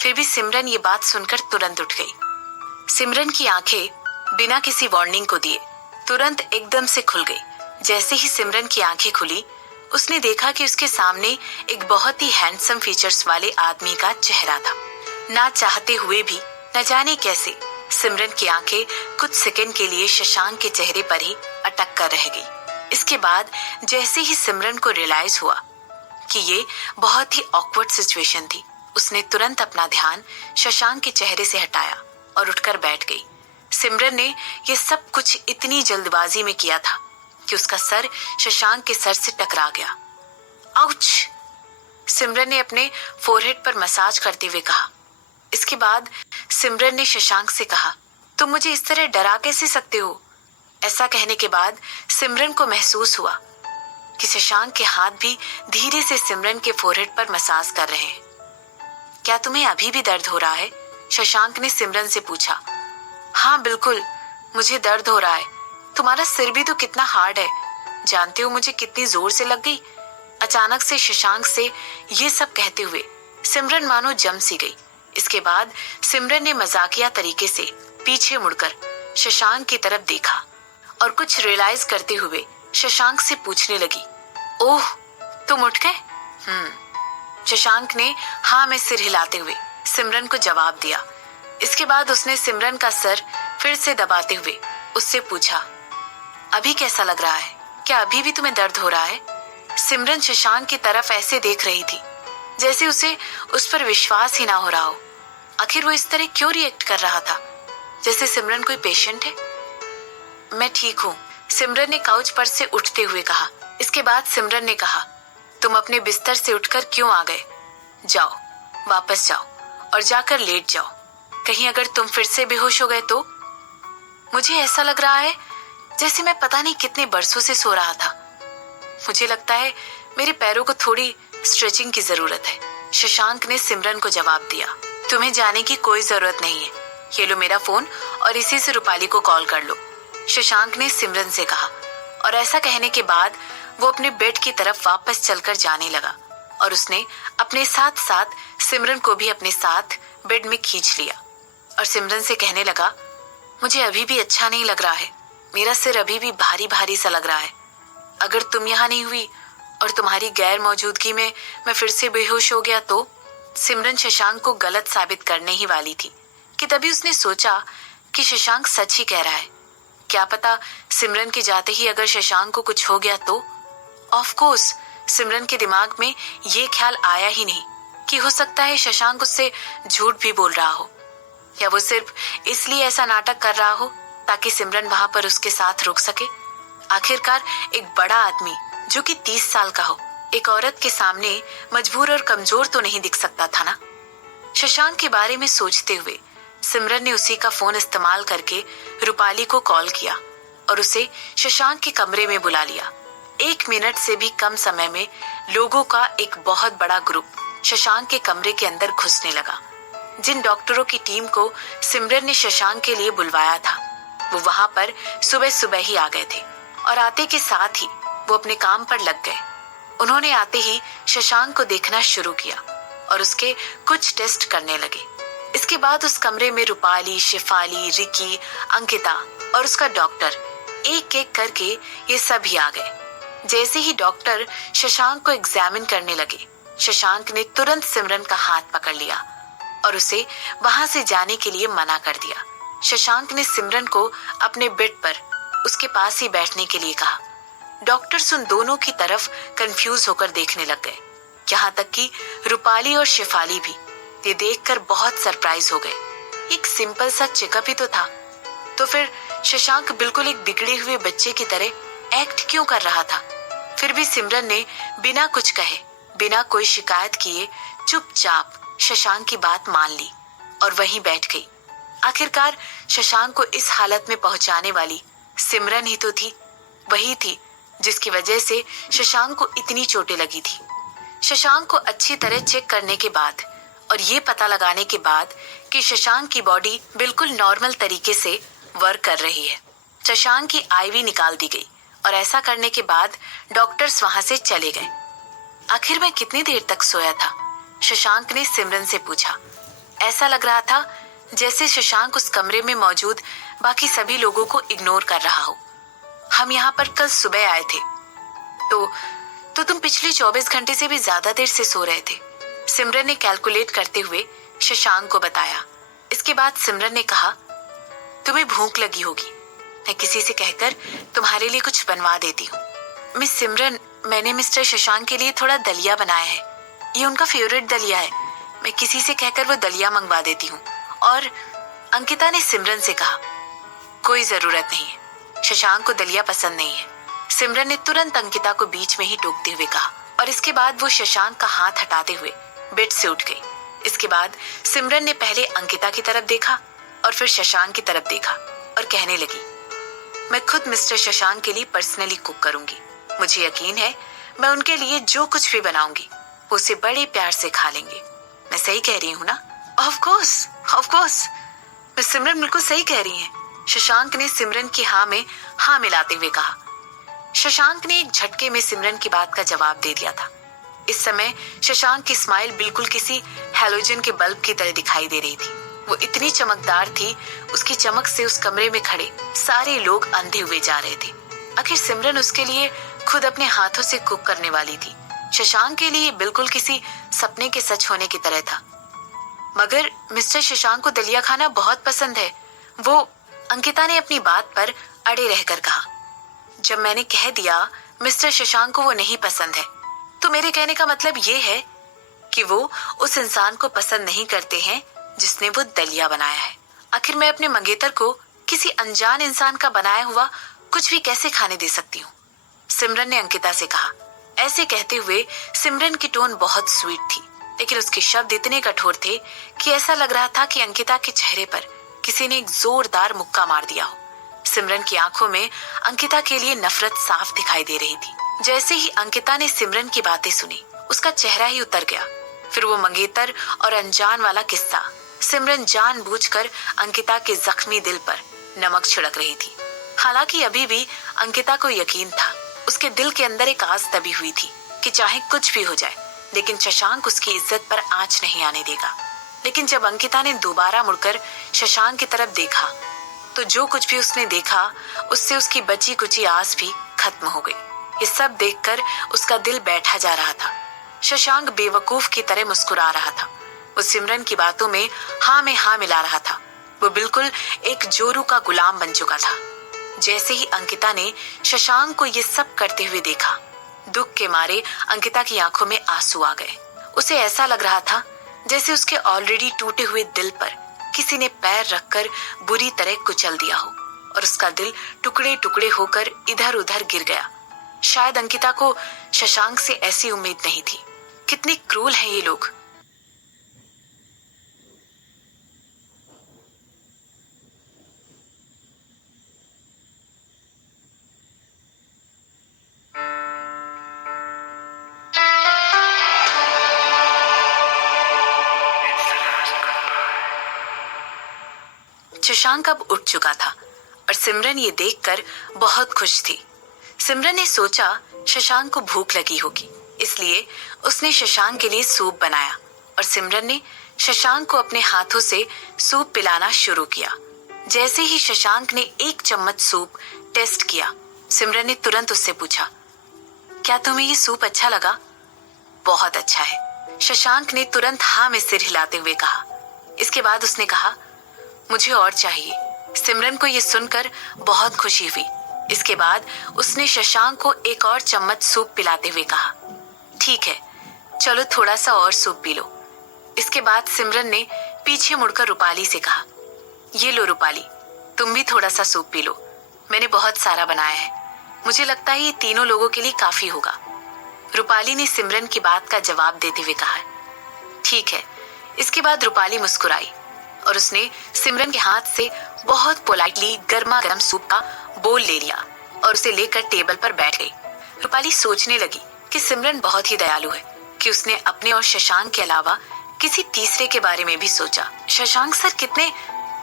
फिर भी सिमरन ये बात सुनकर तुरंत उठ गई। सिमरन की आंखें बिना किसी वार्निंग को दिए तुरंत एकदम से खुल गई। जैसे ही सिमरन की आंखें खुली, उसने देखा कि उसके सामने एक बहुत ही हैंडसम फीचर्स वाले आदमी का चेहरा था। ना चाहते हुए भी न जाने कैसे सिमरन की आंखें कुछ सेकंड के लिए शशांक के चेहरे पर ही अटक कर रह गई। इसके बाद जैसे ही सिमरन को रियलाइज हुआ कि ये बहुत ही ऑकवर्ड सिचुएशन थी, उसने तुरंत अपना ध्यान शशांक के चेहरे से हटाया और उठकर बैठ गई। सिमरन ने यह सब कुछ इतनी जल्दबाजी में किया था कि उसका सर शशांक के सर से टकरा गया। आउच! सिमरन ने अपने फोरहेड पर मसाज करते हुए कहा। इसके बाद सिमरन ने शशांक से कहा, तुम मुझे इस तरह डरा कैसे सकते हो? ऐसा कहने के बाद सिमरन को महसूस हुआ कि शशांक के हाथ भी धीरे से सिमरन के फोरहेड पर मसाज कर रहे हैं। क्या तुम्हें अभी भी दर्द हो रहा है? शशांक ने सिमरन से पूछा। हाँ बिल्कुल, मुझे दर्द हो रहा है। तुम्हारा सिर भी तो कितना हार्ड है। जानते हो मुझे कितनी जोर से लग गई? अचानक से शशांक से ये सब कहते हुए सिमरन मानो जम सी गई। इसके बाद सिमरन ने मजाकिया तरीके से पीछे मुड़कर शशांक की तरफ देखा और कुछ रियलाइज करते हुए शशांक से पूछने लगी, ओह तुम उठ गए? शशांक ने हाँ में सिर हिलाते हुए सिमरन को जवाब दिया। इसके बाद उसने सिमरन का सर फिर से दबाते हुए उससे पूछा, अभी कैसा लग रहा है? क्या अभी भी तुम्हें दर्द हो रहा है? सिमरन शशांक की तरफ ऐसे देख रही थी जैसे उसे उस पर विश्वास ही ना हो रहा हो। आखिर वो इस तरह क्यों रिएक्ट कर रहा था, जैसे सिमरन कोई पेशेंट है? मैं ठीक हूँ, सिमरन ने काउच पर से उठते हुए कहा। इसके बाद सिमरन ने कहा, तुम अपने बिस्तर से उठकर क्यों आ गए? जाओ, वापस जाओ और जाकर लेट जाओ। कहीं अगर तुम फिर से बेहोश हो गए तो? मुझे ऐसा लग रहा है जैसे मैं पता नहीं कितने बरसों से सो रहा था। मुझे लगता है मेरे पैरों को थोड़ी स्ट्रेचिंग की जरूरत है। शशांक ने सिमरन को जवाब दिया। तुम्हें जाने की कोई जरूरत नहीं है, ये लो मेरा फोन और इसी से रूपाली को कॉल कर लो, शशांक ने सिमरन से कहा। और ऐसा कहने के बाद वो अपने बेड की तरफ वापस चलकर जाने लगा और उसने अपने साथ साथ सिमरन को भी अपने साथ बेड में खींच लिया और सिमरन से कहने लगा, मुझे अभी भी अच्छा नहीं लग रहा है। मेरा सिर अभी भी भारी भारी सा लग रहा है। अगर तुम यहाँ नहीं हुई और तुम्हारी गैर मौजूदगी में मैं फिर से बेहोश हो गया तो? सिमरन शशांक को गलत साबित करने ही वाली थी कि तभी उसने सोचा कि शशांक सच ही कह रहा है। क्या पता सिमरन के जाते ही अगर शशांक को कुछ हो गया तो? ऑफ कोर्स सिमरन के दिमाग में ये ख्याल आया ही नहीं कि हो सकता है शशांक उससे झूठ भी बोल रहा हो, या वो सिर्फ इसलिए ऐसा नाटक कर रहा हो ताकि सिमरन वहां पर उसके साथ रुक सके। आखिरकार एक बड़ा आदमी जो कि 30 साल का हो, एक औरत के सामने मजबूर और कमजोर तो नहीं दिख सकता था ना। शशांक के बारे में सोचते हुए सिमरन ने उसी का फोन इस्तेमाल करके रूपाली को कॉल किया और उसे शशांक के कमरे में बुला लिया। 1 मिनट से भी कम समय में लोगों का एक बहुत बड़ा ग्रुप शशांक के कमरे के अंदर घुसने लगा। जिन डॉक्टरों की टीम को सिमरन ने शशांक के लिए बुलवाया था, वो वहां पर सुबह सुबह ही आ गए थे और आते के साथ ही वो अपने काम पर लग गए। उन्होंने आते ही शशांक को देखना शुरू किया और उसके कुछ टेस्ट करने लगे। इसके बाद उस कमरे में रूपाली, शेफाली, रिकी, अंकिता और उसका डॉक्टर एक एक करके ये सभी आ गए। जैसे ही डॉक्टर शशांक को एग्जामिन करने लगे, शशांक ने तुरंत सिमरन का हाथ पकड़ लिया और उसे वहां से जाने के लिए मना कर दिया। शशांक ने सिमरन को अपने बेड पर उसके पास ही बैठने के लिए कहा। डॉक्टर्स उन दोनों की तरफ कंफ्यूज होकर देखने लग गए। यहाँ तक कि रूपाली और शेफाली भी ये देखकर बहुत सरप्राइज हो गए। एक सिंपल सा चेकअप ही तो था, तो फिर शशांक बिल्कुल एक बिगड़े हुए बच्चे की तरह एक्ट क्यों कर रहा था? फिर भी सिमरन ने बिना कुछ कहे, बिना कोई शिकायत किए चुपचाप शशांक की बात मान ली और वहीं बैठ गई। आखिरकार शशांक को इस हालत में पहुंचाने वाली सिमरन ही तो थी, वही थी जिसकी वजह से शशांक को इतनी चोटें लगी थी। शशांक को अच्छी तरह चेक करने के बाद और ये पता लगाने के बाद कि शशांक की बॉडी बिल्कुल नॉर्मल तरीके से वर्क कर रही है, शशांक की आईवी निकाल दी गई और ऐसा करने के बाद डॉक्टर्स वहां से चले गए। आखिर मैं कितनी देर तक सोया था? शशांक ने सिमरन से पूछा। ऐसा लग रहा था जैसे शशांक उस कमरे में मौजूद बाकी सभी लोगों को इग्नोर कर रहा हो। हम यहाँ पर कल सुबह आए थे, तो तुम पिछले 24 घंटे से भी ज्यादा देर से सो रहे थे, सिमरन ने कैलकुलेट करते हुए शशांक को बताया। इसके बाद सिमरन ने कहा, तुम्हें भूख लगी होगी, मैं किसी से कहकर तुम्हारे लिए कुछ बनवा देती हूँ। मिस सिमरन, मैंने मिस्टर शशांक के लिए थोड़ा दलिया बनाया है, ये उनका फेवरेट दलिया है, मैं किसी से कहकर वो दलिया मंगवा देती हूँ। और अंकिता ने सिमरन से कहा, कोई जरूरत नहीं है, शशांक को दलिया पसंद नहीं है, सिमरन ने तुरंत अंकिता को बीच में ही टोकते हुए कहा। और इसके बाद वो शशांक का हाथ हटाते हुए बेड से उठ गई। इसके बाद सिमरन ने पहले अंकिता की तरफ देखा और फिर शशांक की तरफ देखा और कहने लगी, मैं खुद मिस्टर शशांक के लिए पर्सनली कुक करूंगी, मुझे यकीन है मैं उनके लिए जो कुछ भी बनाऊंगी वो उसे बड़े प्यार से खा लेंगे। मैं सही कह रही हूँ ना? ऑफ कोर्स मिस सिमरन बिल्कुल सही कह रही हैं, शशांक ने सिमरन की हाँ में हाँ मिलाते हुए कहा। शशांक ने एक झटके में सिमरन की बात का जवाब दे दिया था। इस समय शशांक की स्माइल बिल्कुल किसी हैलोजन के बल्ब की तरह दिखाई दे रही थी। वो इतनी चमकदार थी, उसकी चमक से उस कमरे में खड़े सारे लोग अंधे हुए जा रहे थे। आखिर सिमरन उसके लिए खुद अपने हाथों से कुक करने वाली थी। शशांक के लिए बिल्कुल किसी सपने के सच होने की तरह था। मगर मिस्टर शशांक को दलिया खाना बहुत पसंद है, वो अंकिता ने अपनी बात पर अड़े रहकर कहा। जब मैंने कह दिया मिस्टर शशांक को वो नहीं पसंद है, तो मेरे कहने का मतलब ये है कि वो उस इंसान को पसंद नहीं करते हैं जिसने वो दलिया बनाया है। आखिर मैं अपने मंगेतर को किसी अनजान इंसान का बनाया हुआ कुछ भी कैसे खाने दे सकती हूँ? सिमरन ने अंकिता से कहा। ऐसे कहते हुए सिमरन की टोन बहुत स्वीट थी, लेकिन उसके शब्द इतने कठोर थे कि ऐसा लग रहा था कि अंकिता के चेहरे पर किसी ने एक जोरदार मुक्का मार दिया हो। सिमरन की आंखों में अंकिता के लिए नफरत साफ दिखाई दे रही थी। जैसे ही अंकिता ने सिमरन की बातें सुनी, उसका चेहरा ही उतर गया। फिर वो मंगेतर और अनजान वाला किस्सा, सिमरन जानबूझकर अंकिता के जख्मी दिल पर नमक छिड़क रही थी। हालांकि अभी भी अंकिता को यकीन था, उसके दिल के अंदर एक आस दबी हुई थी कि चाहे कुछ भी हो जाए, लेकिन शशांक उसकी इज्जत पर आंच नहीं आने देगा। लेकिन जब अंकिता ने दोबारा मुड़कर शशांक की तरफ देखा, तो जो कुछ भी उसने देखा उससे उसकी बची कुची आस भी खत्म हो गई। ये सब देखकर उसका दिल बैठा जा रहा था। शशांक बेवकूफ की तरह मुस्कुरा रहा था। वो सिमरन की बातों में हाँ मिला रहा था। वो बिल्कुल एक जोरू का गुलाम बन चुका था। जैसे ही अंकिता ने शशांक को ये सब करते हुए देखा, दुख के मारे अंकिता की आंखों में आंसू आ गए। उसे ऐसा लग रहा था जैसे उसके ऑलरेडी टूटे हुए दिल पर किसी ने पैर रखकर बुरी तरह कुचल दिया हो और उसका दिल टुकड़े टुकड़े होकर इधर उधर गिर गया। शायद अंकिता को शशांक से ऐसी उम्मीद नहीं थी। कितने क्रूर हैं ये लोग। शशांक अब उठ चुका था और सिमरन ये देखकर बहुत खुश थी। सिमरन ने सोचा शशांक को भूख लगी होगी, इसलिए उसने शशांक के लिए सूप बनाया और सिमरन ने शशांक को अपने हाथों से सूप पिलाना शुरू किया। जैसे ही शशांक ने एक चम्मच सूप टेस्ट किया, सिमरन ने तुरंत उससे पूछा, क्या तुम्हें ये सूप अच्छा लगा? बहुत अच्छा है, शशांक ने तुरंत हाँ में सिर हिलाते हुए कहा। इसके बाद उसने कहा, मुझे और चाहिए। सिमरन को ये सुनकर बहुत खुशी हुई। इसके बाद उसने शशांक को एक और चम्मच सूप पिलाते हुए कहा, ठीक है, चलो थोड़ा सा और सूप पी लो। इसके बाद सिमरन ने पीछे मुड़कर रूपाली से कहा, ये लो रूपाली, तुम भी थोड़ा सा सूप पी लो, मैंने बहुत सारा बनाया है। मुझे लगता है ये तीनों लोगों के लिए काफी होगा। रूपाली ने सिमरन की बात का जवाब देते हुए कहा। ठीक है। इसके बाद रूपाली मुस्कुराई और उसने सिमरन के हाथ से बहुत पोलाइटली गर्मा गर्म सूप का बोल ले लिया और उसे लेकर टेबल पर बैठ गई। रूपाली सोचने लगी कि सिमरन बहुत ही दयालु है कि उसने अपने और शशांक के अलावा किसी तीसरे के बारे में भी सोचा। शशांक सर कितने।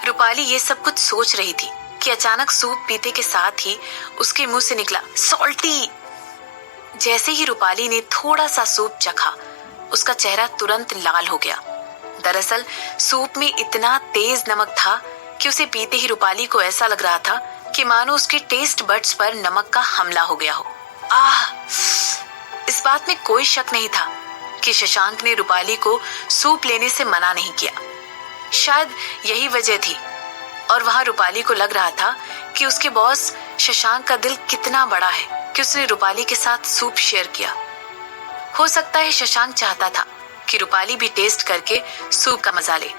रूपाली ये सब कुछ सोच रही थी कि अचानक सूप पीते के साथ ही उसके मुंह से निकला सॉल्टी। जैसे ही रूपाली ने थोड़ा सा सूप चखा, उसका चेहरा तुरंत लाल हो गया। दरअसल सूप में इतना तेज नमक था कि उसे पीते ही रूपाली को ऐसा लग रहा था कि मानो उसके टेस्ट बड्स पर नमक का हमला हो गया हो। आह! इस बात में कोई शक नहीं था कि शशांक ने रूपाली को सूप लेने से मना नहीं किया। शायद यही वजह थी और वहां रूपाली को लग रहा था कि उसके बॉस शशांक का दिल कितना बड़ा है कि उसने रूपाली के साथ सूप शेयर किया। हो सकता है शशांक चाहता था कि रूपाली भी टेस्ट करके सूप का मजा ले।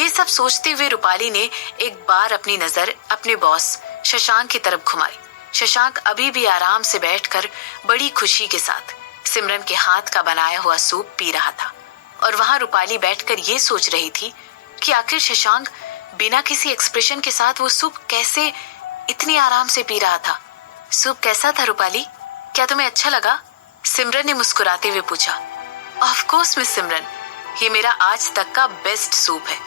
ये सब सोचते हुए रूपाली ने एक बार अपनी नजर अपने बॉस शशांक की तरफ घुमाई। शशांक अभी भी आराम से बैठकर बड़ी खुशी के साथ सिमरन के हाथ का बनाया हुआ सूप पी रहा था और वहां रूपाली बैठकर ये सोच रही थी कि आखिर शशांक बिना किसी एक्सप्रेशन के साथ वो सूप कैसे इतनी आराम से पी रहा था। सूप कैसा था रूपाली? क्या तुम्हें अच्छा लगा? सिमरन ने मुस्कुराते हुए पूछा। ऑफ कोर्स मिस सिमरन, ये मेरा आज तक का बेस्ट सूप है।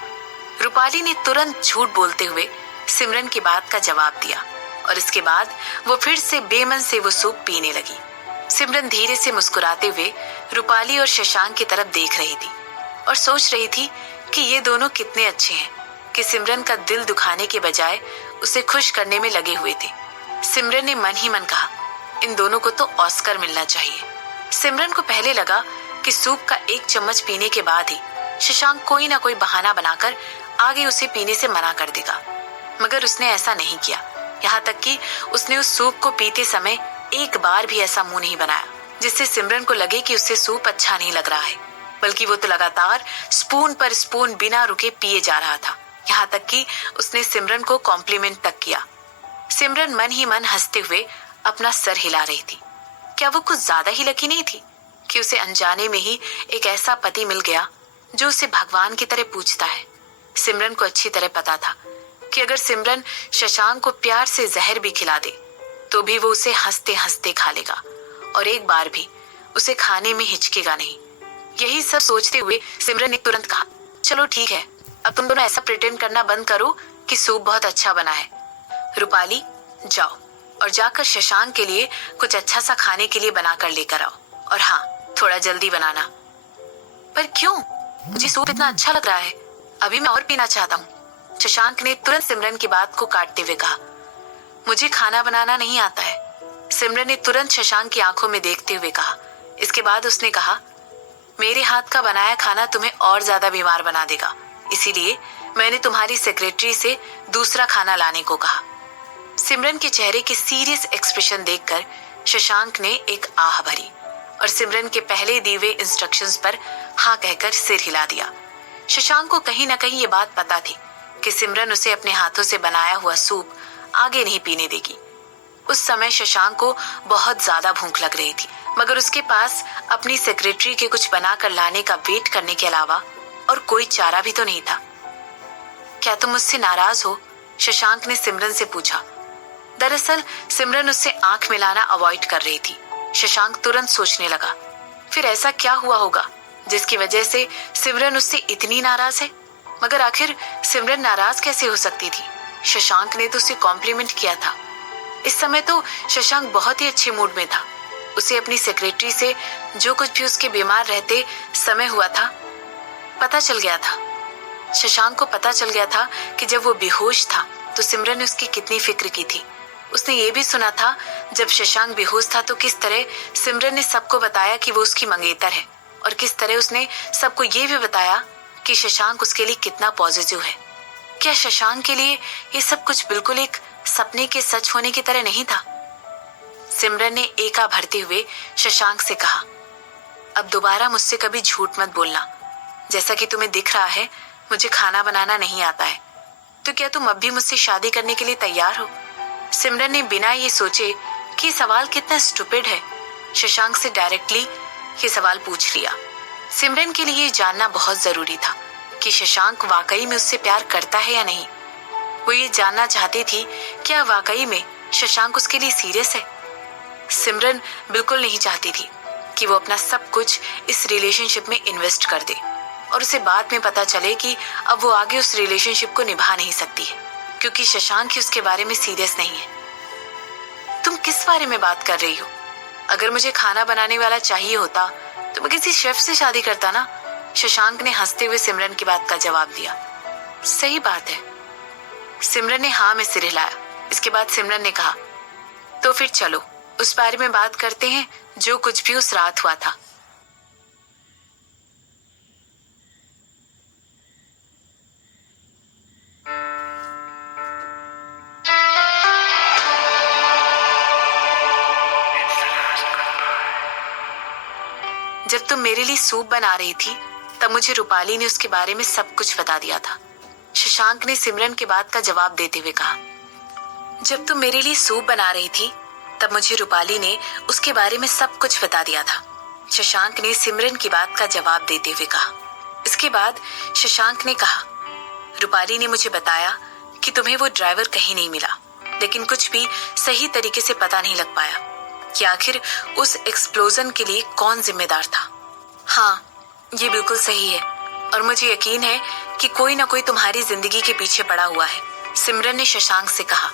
रूपाली ने तुरंत झूठ बोलते हुए सिमरन की बात का जवाब दिया और इसके बाद वो फिर से बेमन से वो सूप पीने लगी। सिमरन धीरे से मुस्कुराते हुए रूपाली और शशांक की तरफ देख रही थी और सोच रही थी कि ये दोनों कितने अच्छे हैं कि सिमरन का दिल दुखाने के बजाय उसे खुश करने में लगे हुए थे। सिमरन ने मन ही मन कहा, इन दोनों को तो ऑस्कर मिलना चाहिए। सिमरन को पहले लगा कि सूप का एक चम्मच पीने के बाद ही शशांक कोई ना कोई बहाना बनाकर आगे उसे पीने से मना कर देगा, मगर उसने ऐसा नहीं किया। यहाँ तक कि उसने उस सूप को पीते समय एक बार भी ऐसा मुंह नहीं बनाया जिससे सिमरन को लगे कि उससे सूप अच्छा नहीं लग रहा है, बल्कि वो तो लगातार स्पून पर स्पून बिना रुके पिए जा रहा था। यहाँ तक कि उसने सिमरन को कॉम्प्लीमेंट तक किया। सिमरन मन ही मन हंसते हुए अपना सर हिला रही थी। क्या वो कुछ ज्यादा ही लकी नहीं थी कि उसे अनजाने में ही एक ऐसा पति मिल गया जो उसे भगवान की तरह पूजता है। सिमरन को अच्छी तरह पता था कि अगर सिमरन शशांक को प्यार से जहर भी खिला दे तो भी वो उसे हंसते हंसते खा लेगा और एक बार भी उसे खाने में हिचकेगा नहीं। यही सब सोचते हुए सिमरन ने तुरंत कहा, चलो ठीक है, अब तुम दोनों ऐसा प्रिटेंड करना बंद करो कि सूप बहुत अच्छा बना है। रूपाली, जाओ और जाकर शशांक के लिए कुछ अच्छा सा खाने के लिए बनाकर लेकर आओ, और हाँ, थोड़ा जल्दी बनाना। पर क्यों? मुझे सूप इतना अच्छा लग रहा है, अभी मैं और पीना चाहता हूँ। शशांक ने तुरंत सिमरन की बात को काटते हुए कहा। मुझे खाना बनाना नहीं आता है, सिमरन ने तुरंत शशांक की आंखों में देखते हुए कहा। इसके बाद उसने कहा, मेरे हाथ का बनाया खाना तुम्हें और ज्यादा बीमार बना देगा, इसीलिए मैंने तुम्हारी सेक्रेटरी से दूसरा खाना लाने को कहा। सिमरन के चेहरे के सीरियस एक्सप्रेशन देखकर शशांक ने एक आह भरी और सिमरन के पहले दिए हुए इंस्ट्रक्शंस पर हाँ कहकर सिर हिला दिया। शशांक को कहीं ना कहीं ये बात पता थी कि सिमरन उसे अपने हाथों से बनाया हुआ सूप आगे नहीं पीने देगी। उस समय शशांक को बहुत ज्यादा भूख लग रही थी, मगर उसके पास अपनी सेक्रेटरी के कुछ बनाकर लाने का वेट करने के अलावा और कोई चारा भी तो नहीं था। क्या तुम मुझसे नाराज हो? शशांक ने सिमरन से पूछा। दरअसल सिमरन उससे आंख मिलाना अवॉइड कर रही थी। शशांक तुरंत सोचने लगा, फिर ऐसा क्या हुआ होगा जिसकी वजह से सिमरन उससे इतनी नाराज है? मगर आखिर सिमरन नाराज कैसे हो सकती थी? शशांक ने तो उसे कॉम्प्लीमेंट किया था। इस समय तो शशांक बहुत ही अच्छे मूड में था। उसे अपनी सेक्रेटरी से जो कुछ भी उसके बीमार रहते समय हुआ था पता चल गया था। शशांक को पता चल गया था कि जब वो बेहोश था तो सिमरन ने उसकी कितनी फिक्र की थी। उसने ये भी सुना था जब शशांक बेहोश था तो किस तरह सिमरन ने सबको बताया कि वो उसकी मंगेतर है, और किस तरह उसने सबको ये भी बताया कि शशांक उसके लिए कितना पॉजिटिव है। क्या शशांक के लिए ये सब कुछ बिल्कुल एक सपने के सच होने की तरह नहीं था? सिमरन ने एका भरते हुए शशांक से कहा, अब दोबारा मुझसे कभी झूठ मत बोलना। जैसा कि तुम्हें दिख रहा है मुझे खाना बनाना नहीं आता है, तो क्या तुम अब भी मुझसे शादी करने के लिए तैयार हो? सिमरन ने बिना ये सोचे कि सवाल कितना स्टूपिड है, शशांक से डायरेक्टली ये सवाल पूछ लिया। सिमरन के लिए जानना बहुत जरूरी था कि शशांक वाकई में उससे प्यार करता है या नहीं। वो ये जानना चाहती थी क्या वाकई में शशांक उसके लिए सीरियस है। सिमरन बिल्कुल नहीं चाहती थी कि वो अपना सब कुछ इस रिलेशनशिप में इन्वेस्ट कर दे और उसे बाद में पता चले कि अब वो आगे उस रिलेशनशिप को निभा नहीं सकती है क्योंकि शशांक ही उसके बारे में सीरियस नहीं है। तुम किस बारे में बात कर रही हो? अगर मुझे खाना बनाने वाला चाहिए होता तो मैं किसी शेफ से शादी करता ना। शशांक ने हंसते हुए सिमरन की बात का जवाब दिया। सही बात है। सिमरन ने हाँ में सिर हिलाया। इसके बाद सिमरन ने कहा, तो फिर चलो उस बारे में बात करते हैं जो कुछ भी उस रात हुआ था। जब तुम मेरे लिए सूप बना रही थी तब मुझे रूपाली ने उसके बारे में सब कुछ बता दिया था। शशांक ने सिमरन के बात का जवाब देते हुए कहा। जब तुम मेरे लिए सूप बना रही थी तब मुझे रूपाली ने उसके बारे में सब कुछ बता दिया था। शशांक ने सिमरन की बात का जवाब देते हुए कहा। इसके बाद शशांक ने कहा, रूपाली ने मुझे बताया कि तुम्हें वो ड्राइवर कहीं नहीं मिला, लेकिन कुछ भी सही तरीके से पता नहीं लग पाया कि आखिर उस एक्सप्लोजन के लिए कौन जिम्मेदार था। हाँ, ये बिल्कुल सही है और मुझे यकीन है कि कोई ना कोई तुम्हारी जिंदगी के पीछे पड़ा हुआ है। सिमरन ने शशांक से कहा।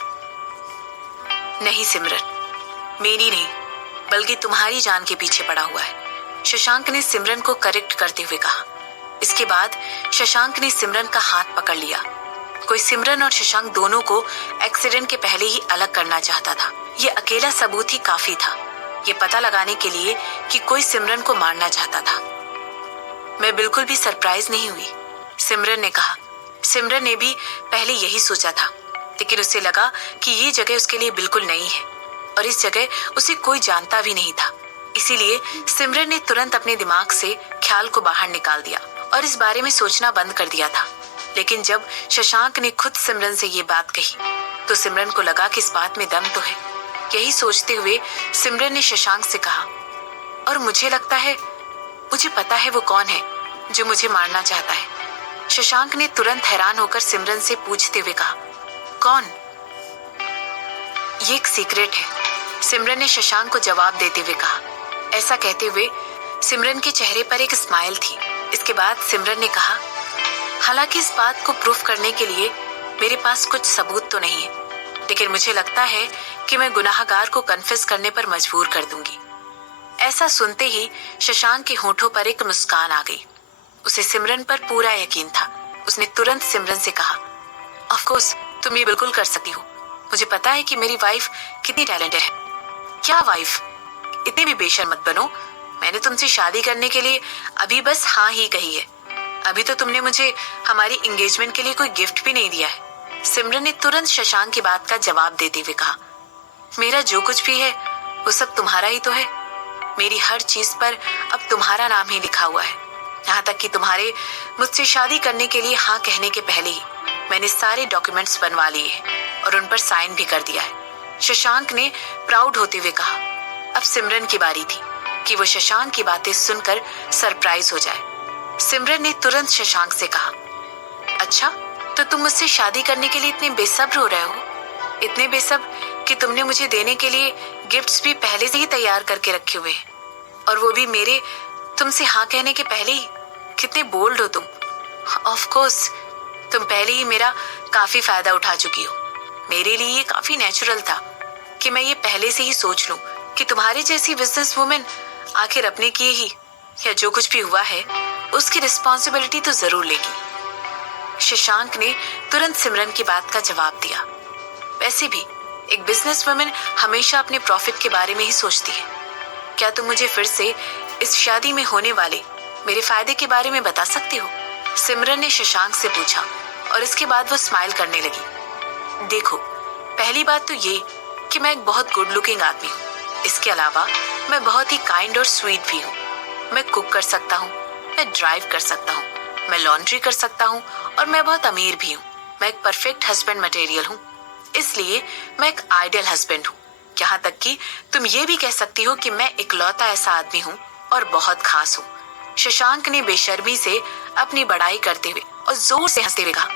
नहीं सिमरन, मेरी नहीं बल्कि तुम्हारी जान के पीछे पड़ा हुआ है, शशांक ने सिमरन को करेक्ट करते हुए कहा। इसके बाद शशांक ने सिमरन का हाथ पकड़ लिया। कोई सिमरन और शशांक दोनों को एक्सीडेंट के पहले ही अलग करना चाहता था। ये अकेला सबूत ही काफी था ये पता लगाने के लिए कि कोई सिमरन को मारना चाहता था। मैं बिल्कुल भी सरप्राइज नहीं हुई, सिमरन ने कहा। सिमरन ने भी पहले यही सोचा था, लेकिन उसे लगा कि ये जगह उसके लिए बिल्कुल नई है और इस जगह उसे कोई जानता भी नहीं था। इसीलिए सिमरन ने तुरंत अपने दिमाग से ख्याल को बाहर निकाल दिया और इस बारे में सोचना बंद कर दिया था। लेकिन जब शशांक ने खुद सिमरन से ये बात कही तो सिमरन को लगा कि इस बात में दम तो है। यही सोचते हुए सिमरन ने शशांक से कहा, और मुझे लगता है मुझे पता है वो कौन है जो मुझे मारना चाहता है। शशांक ने तुरंत हैरान होकर सिमरन से पूछते हुए कहा, कौन? ये एक सीक्रेट है, सिमरन ने शशांक को जवाब देते हुए कहा। ऐसा कहते हुए सिमरन के चेहरे पर एक स्माइल थी। इसके बाद सिमरन ने कहा, हालांकि इस बात को प्रूफ करने के लिए मेरे पास कुछ सबूत तो नहीं है, लेकिन मुझे लगता है कि मैं गुनाहगार को कन्फेस करने पर मजबूर कर दूंगी। ऐसा सुनते ही शशांक के होठों पर एक मुस्कान आ गई। उसे सिमरन पर पूरा यकीन था। उसने तुरंत सिमरन से कहा, ऑफ कोर्स तुम ये बिल्कुल कर सकती हो। मुझे पता है कि मेरी वाइफ कितनी टैलेंटेड है। क्या वाइफ? इतनी भी बेशर्म मत बनो। मैंने तुमसे शादी करने के लिए अभी बस हाँ ही कही है। अभी तो तुमने मुझे हमारी एंगेजमेंट के लिए कोई गिफ्ट भी नहीं दिया है। सिमरन ने तुरंत शशांक की बात का जवाब देते हुए कहा, मेरा जो कुछ भी है वो सब तुम्हारा ही तो है। मेरी हर चीज पर अब तुम्हारा नाम ही लिखा हुआ है। यहाँ तक कि तुम्हारे मुझसे शादी करने के लिए हाँ कहने के पहले ही मैंने सारे डॉक्यूमेंट्स बनवा लिए हैं और उन पर साइन भी कर दिया है। शशांक ने प्राउड होते हुए कहा। अब सिमरन की बारी थी कि वो शशांक की बातें सुनकर सरप्राइज हो जाए। सिमरन ने तुरंत शशांक से कहा, अच्छा तो तुम मुझसे शादी करने के लिए इतने बेसब्र हो रहे हो? इतने बेसब्र कि तुमने मुझे देने के लिए गिफ्ट्स भी पहले से ही तैयार करके रखे हुए हैं, और वो भी मेरे तुमसे हाँ कहने के पहले ही। कितने बोल्ड हो तुम। ऑफ कोर्स तुम पहले ही मेरा काफी फायदा उठा चुकी हो। मेरे लिए ये काफी नेचुरल था कि मैं ये पहले से ही सोच लूं कि तुम्हारी जैसी बिजनेस वुमेन आखिर अपने किए ही या जो कुछ भी हुआ है उसकी रिस्पॉन्सिबिलिटी तो जरूर लेगी। शशांक ने तुरंत सिमरन की बात का जवाब दिया। वैसे भी एक बिजनेस वुमेन हमेशा अपने प्रॉफिट के बारे में ही सोचती है। क्या तुम मुझे फिर से इस शादी में होने वाले मेरे फायदे के बारे में बता सकते हो? सिमरन ने शशांक से पूछा और इसके बाद वो स्माइल करने लगी। देखो, पहली बात तो ये कि मैं एक बहुत गुड लुकिंग आदमी हूँ। इसके अलावा मैं बहुत ही काइंड और स्वीट भी हूँ। मैं कुक कर सकता हूँ, मैं ड्राइव कर सकता हूँ, मैं लॉन्ड्री कर सकता हूँ और मैं बहुत अमीर भी हूँ। मैं एक परफेक्ट हस्बैंड मटेरियल हूँ, इसलिए मैं एक आइडियल हस्बैंड हूँ। यहाँ तक कि तुम ये भी कह सकती हो कि मैं इकलौता ऐसा आदमी हूँ और बहुत खास हूँ। शशांक ने बेशर्मी से अपनी बड़ाई करते हुए और जोर से हंसते हुए कहा,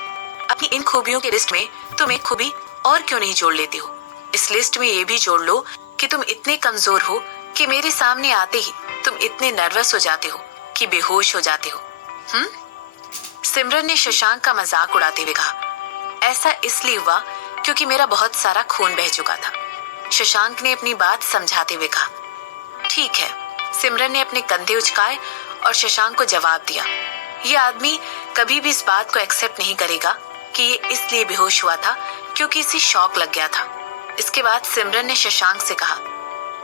अपनी इन खूबियों की लिस्ट में तुम एक खूबी और क्यों नहीं जोड़ लेते हो? इस लिस्ट में ये भी जोड़ लो कि तुम इतने कमजोर हो कि मेरे सामने आते ही तुम इतने नर्वस हो जाते हो कि बेहोश हो जाते हो। सिमरन ने शशांक का मजाक उड़ाते हुए कहा, ऐसा इसलिए हुआ क्योंकि मेरा बहुत सारा खून बह चुका था। शशांक ने अपनी बात समझाते हुए कहा, ठीक है। सिमरन ने अपने कंधे उचकाए और शशांक को जवाब दिया, ये आदमी कभी भी इस बात को एक्सेप्ट नहीं करेगा कि ये इसलिए बेहोश हुआ था क्योंकि इसे शॉक लग गया था। इसके बाद सिमरन ने शशांक से कहा,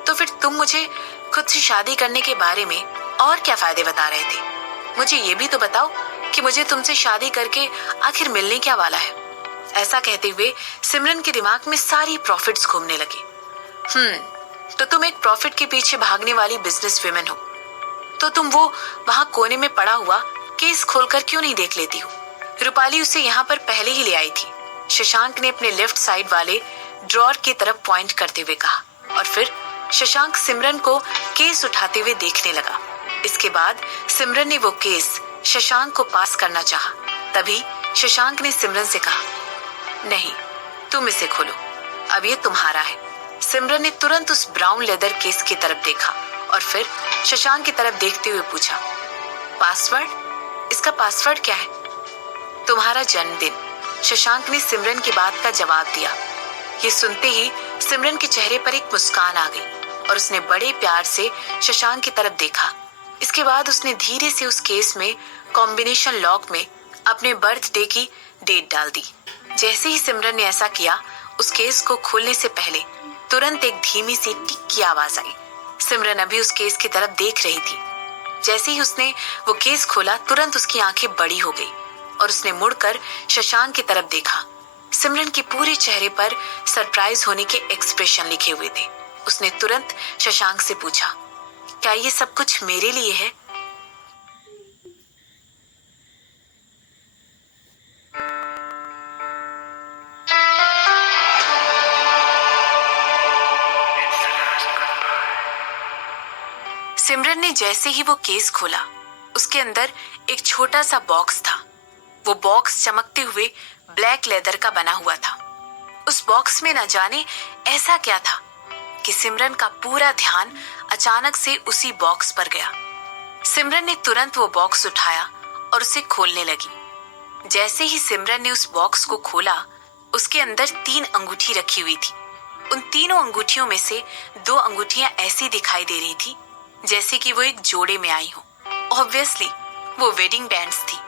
तो फिर तुम मुझे खुद से शादी करने के बारे में और क्या फायदे बता रहे थे? मुझे ये भी तो बताओ कि मुझे तुमसे शादी करके आखिर मिलने क्या वाला है? ऐसा कहते हुए सिमरन के दिमाग में सारी प्रॉफिट्स घूमने लगे। तो तुम एक प्रॉफिट के पीछे भागने वाली बिजनेस वुमेन हो, तो तुम वो वहां कोने में पड़ा हुआ केस खोलकर क्यों नहीं देख लेती हो? रूपाली उसे यहाँ पर पहले ही ले आई थी। शशांक ने अपने लेफ्ट साइड वाले ड्रॉर की तरफ पॉइंट करते हुए कहा और फिर शशांक सिमरन को केस उठाते हुए देखने लगा। इसके बाद सिमरन ने वो केस शशांक को पास करना चाहा। तभी शशांक ने सिमरन से कहा, नहीं, तुम इसे खोलो, अब ये तुम्हारा है। सिमरन ने तुरंत उस ब्राउन लेदर केस की तरफ देखा और फिर शशांक की तरफ देखते हुए पूछा, पासवर्ड? इसका पासवर्ड क्या है? तुम्हारा जन्मदिन। शशांक ने सिमरन की बात का जवाब दिया। ये सुनते ही सिमरन के चेहरे पर एक मुस्कान आ गई और उसने बड़े प्यार से शशांक की तरफ देखा। इसके बाद उसने धीरे से उस केस में कॉम्बिनेशन लॉक में अपने बर्थडे की डेट डाल दी। जैसे ही सिमरन ने ऐसा किया, उस केस को खोलने से पहले तुरंत एक धीमी सी टिक की आवाज आई। सिमरन अभी उस केस की तरफ देख रही थी। जैसे ही उसने वो केस खोला, तुरंत उसकी आंखें बड़ी हो गई और उसने मुड़कर शशांक की तरफ देखा। सिमरन के पूरे चेहरे पर सरप्राइज होने के एक्सप्रेशन लिखे हुए थे। उसने तुरंत शशांक से पूछा, क्या ये सब कुछ मेरे लिए है? सिमरन ने जैसे ही वो केस खोला, उसके अंदर एक छोटा सा बॉक्स था। वो बॉक्स चमकते हुए ब्लैक लेदर का बना हुआ था। उस बॉक्स में न जाने ऐसा क्या था कि सिमरन का पूरा ध्यान अचानक से उसी बॉक्स पर गया। सिमरन ने तुरंत वो बॉक्स उठाया और उसे खोलने लगी। जैसे ही सिमरन ने उस बॉक्स को खोला, उसके अंदर 3 अंगूठी रखी हुई थी। उन तीनों अंगूठियों में से 2 अंगूठियां ऐसी दिखाई दे रही थी जैसे कि वो एक जोड़े में आई हो। ऑब्वियसली वो वेडिंग बैंड्स थी।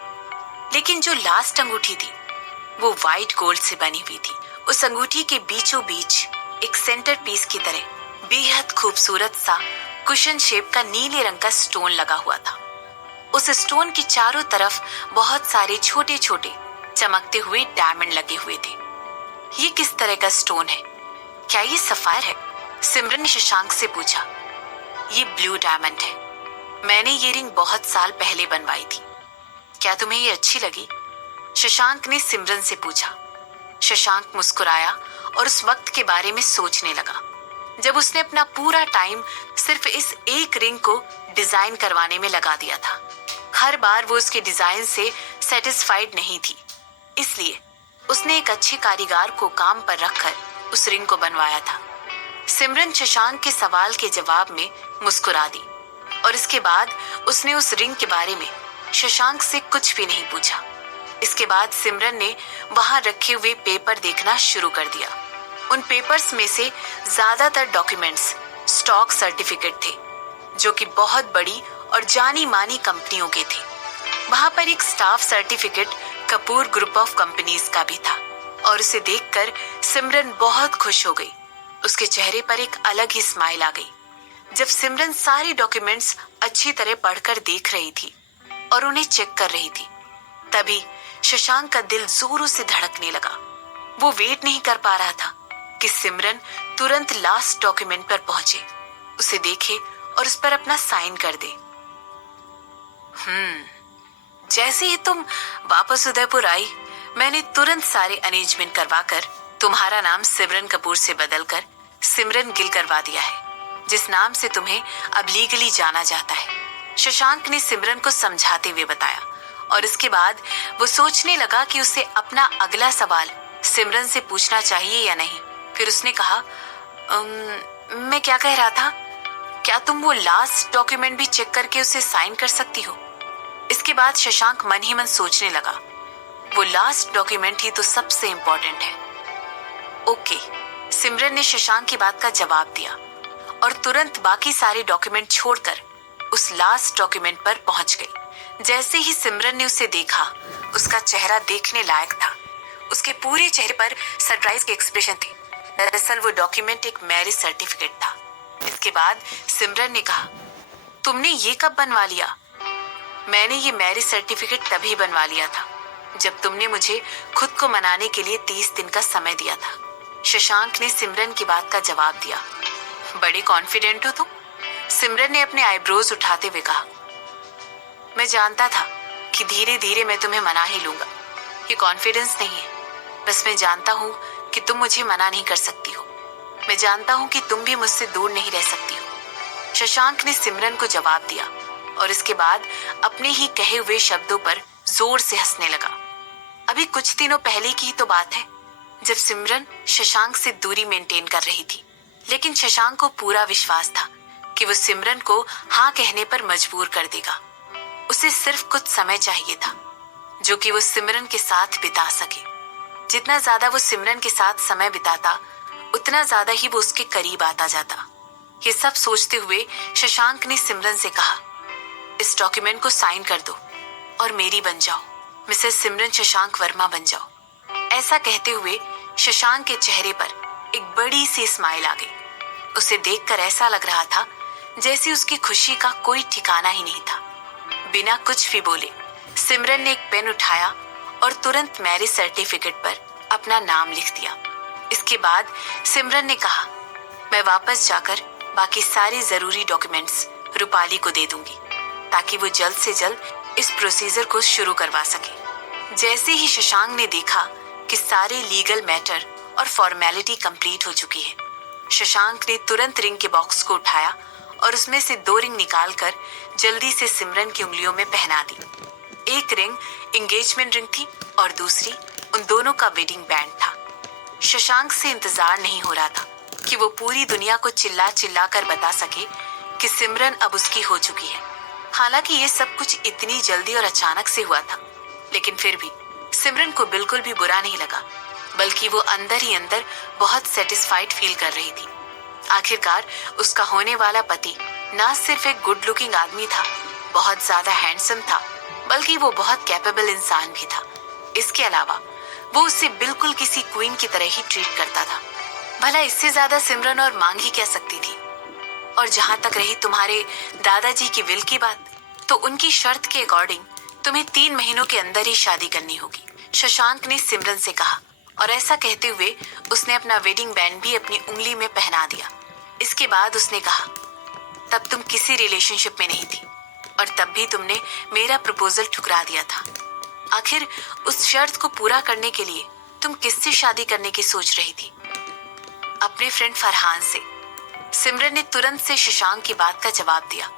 लेकिन जो लास्ट अंगूठी थी वो व्हाइट गोल्ड से बनी हुई थी। उस अंगूठी के बीचों बीच एक सेंटर पीस की तरह बेहद खूबसूरत सा कुशन शेप का नीले रंग का स्टोन लगा हुआ था। उस स्टोन की चारों तरफ बहुत सारे छोटे छोटे चमकते हुए डायमंड लगे हुए थे। ये किस तरह का स्टोन है? क्या ये सफायर है? सिमरन ने शशांक से पूछा। ये ब्लू डायमंड है। मैंने ये रिंग बहुत साल पहले बनवाई थी। क्या तुम्हें ये अच्छी लगी? शशांक ने सिमरन से पूछा। शशांक मुस्कुराया और उस वक्त के बारे में सोचने लगा जब उसने अपना पूरा टाइम सिर्फ इस एक रिंग को डिजाइन करवाने में लगा दिया था। हर बार वो उसके डिजाइन से सेटिस्फाइड नहीं थी, इसलिए उसने एक अच्छे कारीगर को काम पर रखकर उस रिंग को बनवाया था। सिमरन शशांक के सवाल के जवाब में मुस्कुरा दी और इसके बाद उसने उस रिंग के बारे में शशांक से कुछ भी नहीं पूछा। इसके बाद सिमरन ने वहां रखे हुए पेपर देखना शुरू कर दिया। उन पेपर्स में से ज्यादातर डॉक्यूमेंट्स स्टॉक सर्टिफिकेट थे जो कि बहुत बड़ी और जानी मानी कंपनियों के थे। वहां पर एक staff certificate Kapoor group of companies का भी था और उसे देखकर सिमरन बहुत खुश हो गई। उसके चेहरे पर एक अलग ही स्माइल आ गई। जब सिमरन सारे डॉक्यूमेंट्स अच्छी तरह पढ़कर देख रही थी और उन्हें चेक कर रही थी, तभी शशांक का दिल जोरों से धड़कने लगा। वो वेट नहीं कर पा रहा था कि सिमरन तुरंत लास्ट डॉक्यूमेंट पर पहुंचे, उसे देखे और उस पर अपना साइन कर दे। जैसे ही तुम वापस उदयपुर आई, मैंने तुरंत सारे अरेंजमेंट करवाकर तुम्हारा नाम सिमरन कपूर से बदलकर सिमरन गिल करवा दिया है, जिस नाम से तुम्हें अब लीगली जाना जाता है, शशांक ने सिमरन को समझाते हुए बताया। और इसके बाद वो सोचने लगा कि उसे अपना अगला सवाल सिमरन से पूछना चाहिए या नहीं। फिर उसने कहा, मैं क्या कह रहा था, क्या तुम वो लास्ट डॉक्यूमेंट भी चेक करके उसे साइन कर सकती हो? इसके बाद शशांक मन ही मन सोचने लगा, वो लास्ट डॉक्यूमेंट ही तो सबसे इंपॉर्टेंट है। ओके, सिमरन ने शशांक की बात का जवाब दिया और तुरंत बाकी सारे डॉक्यूमेंट छोड़कर उस लास्ट डॉक्यूमेंट पर पहुंच गई। जैसे ही सिमरन ने उसे देखा, उसका चेहरा देखने लायक था। उसके पूरे चेहरे पर सरप्राइज के एक्सप्रेशन थे। दरअसल वो डॉक्यूमेंट एक मैरिज सर्टिफिकेट था। इसके बाद सिमरन ने कहा, तुमने ये कब बनवा लिया? मैंने ये मैरिज सर्टिफिकेट तभी बनवा लिया था जब तुमने मुझे खुद को मनाने के लिए 30 दिन का समय दिया था। शशांक ने सिमरन की बात का जवाब दिया। बड़े कॉन्फिडेंट हो तुम? सिमरन ने अपने आईब्रोज उठाते हुए कहा, मैं जानता था कि धीरे धीरे मैं तुम्हें मना ही लूंगा। ये कॉन्फिडेंस नहीं है, बस मैं जानता हूँ कि तुम मुझे मना नहीं कर सकती हो। मैं जानता हूँ कि तुम भी मुझसे दूर नहीं रह सकती हो। शशांक ने सिमरन को जवाब दिया और इसके बाद अपने ही कहे हुए शब्दों पर जोर से हंसने लगा। अभी कुछ दिनों पहले की ही तो बात है जब सिमरन शशांक से दूरी मेंटेन कर रही थी, लेकिन शशांक को पूरा विश्वास था कि वो सिमरन को हाँ कहने पर मजबूर कर देगा। उसे सिर्फ कुछ समय चाहिए था जो कि वो सिमरन के साथ बिता सके। जितना ज्यादा वो सिमरन के साथ समय बिताता, उतना ज्यादा ही वो उसके करीब आता जाता। ये सब सोचते हुए शशांक ने सिमरन से कहा, इस डॉक्यूमेंट को साइन कर दो और मेरी बन जाओ, मिसेस सिमरन शशांक वर्मा बन जाओ। ऐसा कहते हुए शशांक के चेहरे पर एक बड़ी सी स्माइल आ गई। उसे देखकर ऐसा लग रहा था जैसे उसकी खुशी का कोई ठिकाना ही नहीं था। बिना कुछ भी बोले सिमरन ने एक पेन उठाया और तुरंत मैरिज सर्टिफिकेट पर अपना नाम लिख दिया। इसके बाद सिमरन ने कहा, मैं वापस जाकर बाकी सारे जरूरी डॉक्यूमेंट्स रूपाली को दे दूंगी ताकि वो जल्द से जल्द इस प्रोसीजर को शुरू करवा सके। जैसे ही शशांक ने देखा कि सारे लीगल मैटर और फॉर्मेलिटी कंप्लीट हो चुकी है, शशांक ने तुरंत रिंग के बॉक्स को उठाया और उसमें से 2 रिंग निकालकर जल्दी से सिमरन की उंगलियों में पहना दी। एक रिंग एंगेजमेंट रिंग थी और दूसरी उन दोनों का वेडिंग बैंड था। शशांक से इंतजार नहीं हो रहा था कि वो पूरी दुनिया को चिल्ला चिल्ला कर बता सके कि सिमरन अब उसकी हो चुकी है। हालांकि ये सब कुछ इतनी जल्दी और अचानक से हुआ था, लेकिन फिर भी सिमरन को बिल्कुल भी बुरा नहीं लगा, बल्कि वो अंदर ही अंदर बहुत सेटिस्फाइड फील कर रही थी। आखिरकार उसका होने वाला पति ना सिर्फ एक गुड लुकिंग आदमी था, बहुत ज्यादा हैंडसम था, बल्कि वो बहुत कैपेबल इंसान भी था। इसके अलावा वो उसे बिल्कुल किसी क्वीन की तरह ही ट्रीट करता था। भला इससे ज्यादा सिमरन और मांग ही कह सकती थी। और जहां तक रही तुम्हारे दादाजी की विल की बात, तो उनकी शर्त के अकॉर्डिंग तुम्हें 3 महीनों के अंदर ही शादी करनी होगी, शशांक ने सिमरन से कहा। और ऐसा कहते हुए उसने अपना वेडिंग बैंड भी अपनी उंगली में पहना दिया। इसके बाद उसने कहा, तब तुम किसी रिलेशनशिप में नहीं थी और तब भी तुमने मेरा प्रपोजल ठुकरा दिया था। आखिर उस शर्त को पूरा करने के लिए तुम किससे शादी करने की सोच रही थी? अपने फ्रेंड फरहान से। सिमरन ने तुरंत से शशांक की बात का जवाब दिया।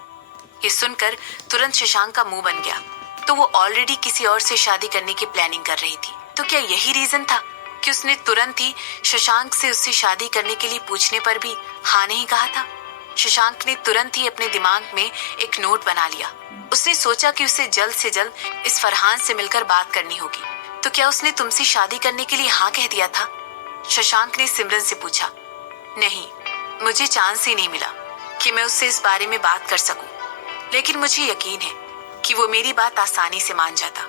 ये सुनकर तुरंत शशांक का मुंह बन गया। तो वो ऑलरेडी किसी और से शादी करने की प्लानिंग कर रही थी। तो क्या यही रीजन था कि उसने तुरंत ही शशांक से उससे शादी करने के लिए पूछने पर भी हाँ नहीं कहा था? शशांक ने तुरंत ही अपने दिमाग में एक नोट बना लिया। उसने सोचा कि उसे जल्द से जल्द इस फरहान से मिलकर बात करनी होगी। तो क्या उसने तुमसे शादी करने के लिए हाँ कह दिया था? शशांक ने सिमरन से पूछा। नहीं, मुझे चांस ही नहीं मिला कि मैं उससे इस बारे में बात कर सकूं, लेकिन मुझे यकीन है कि वो मेरी बात आसानी से मान जाता,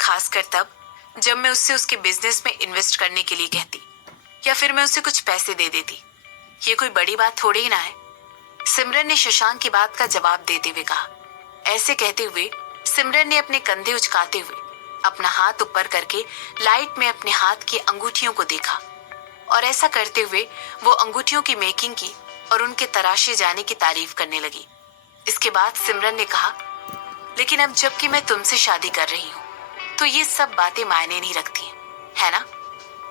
खासकर तब जब मैं उससे उसके बिजनेस में इन्वेस्ट करने के लिए कहती या फिर मैं उसे कुछ पैसे दे देती। ये कोई बड़ी बात थोड़ी ही ना है, सिमरन ने शशांक की बात का जवाब देते हुए कहा। ऐसे कहते हुए सिमरन ने अपने कंधे उचकाते हुए अपना हाथ ऊपर करके लाइट में अपने हाथ की अंगूठियों को देखा और ऐसा करते हुए वो अंगूठियों की मेकिंग की और उनके तराशे जाने की तारीफ करने लगी। इसके बाद सिमरन ने कहा, लेकिन अब जबकि मैं तुमसे शादी कर रही हूँ तो ये सब बातें मायने नहीं रखती है ना?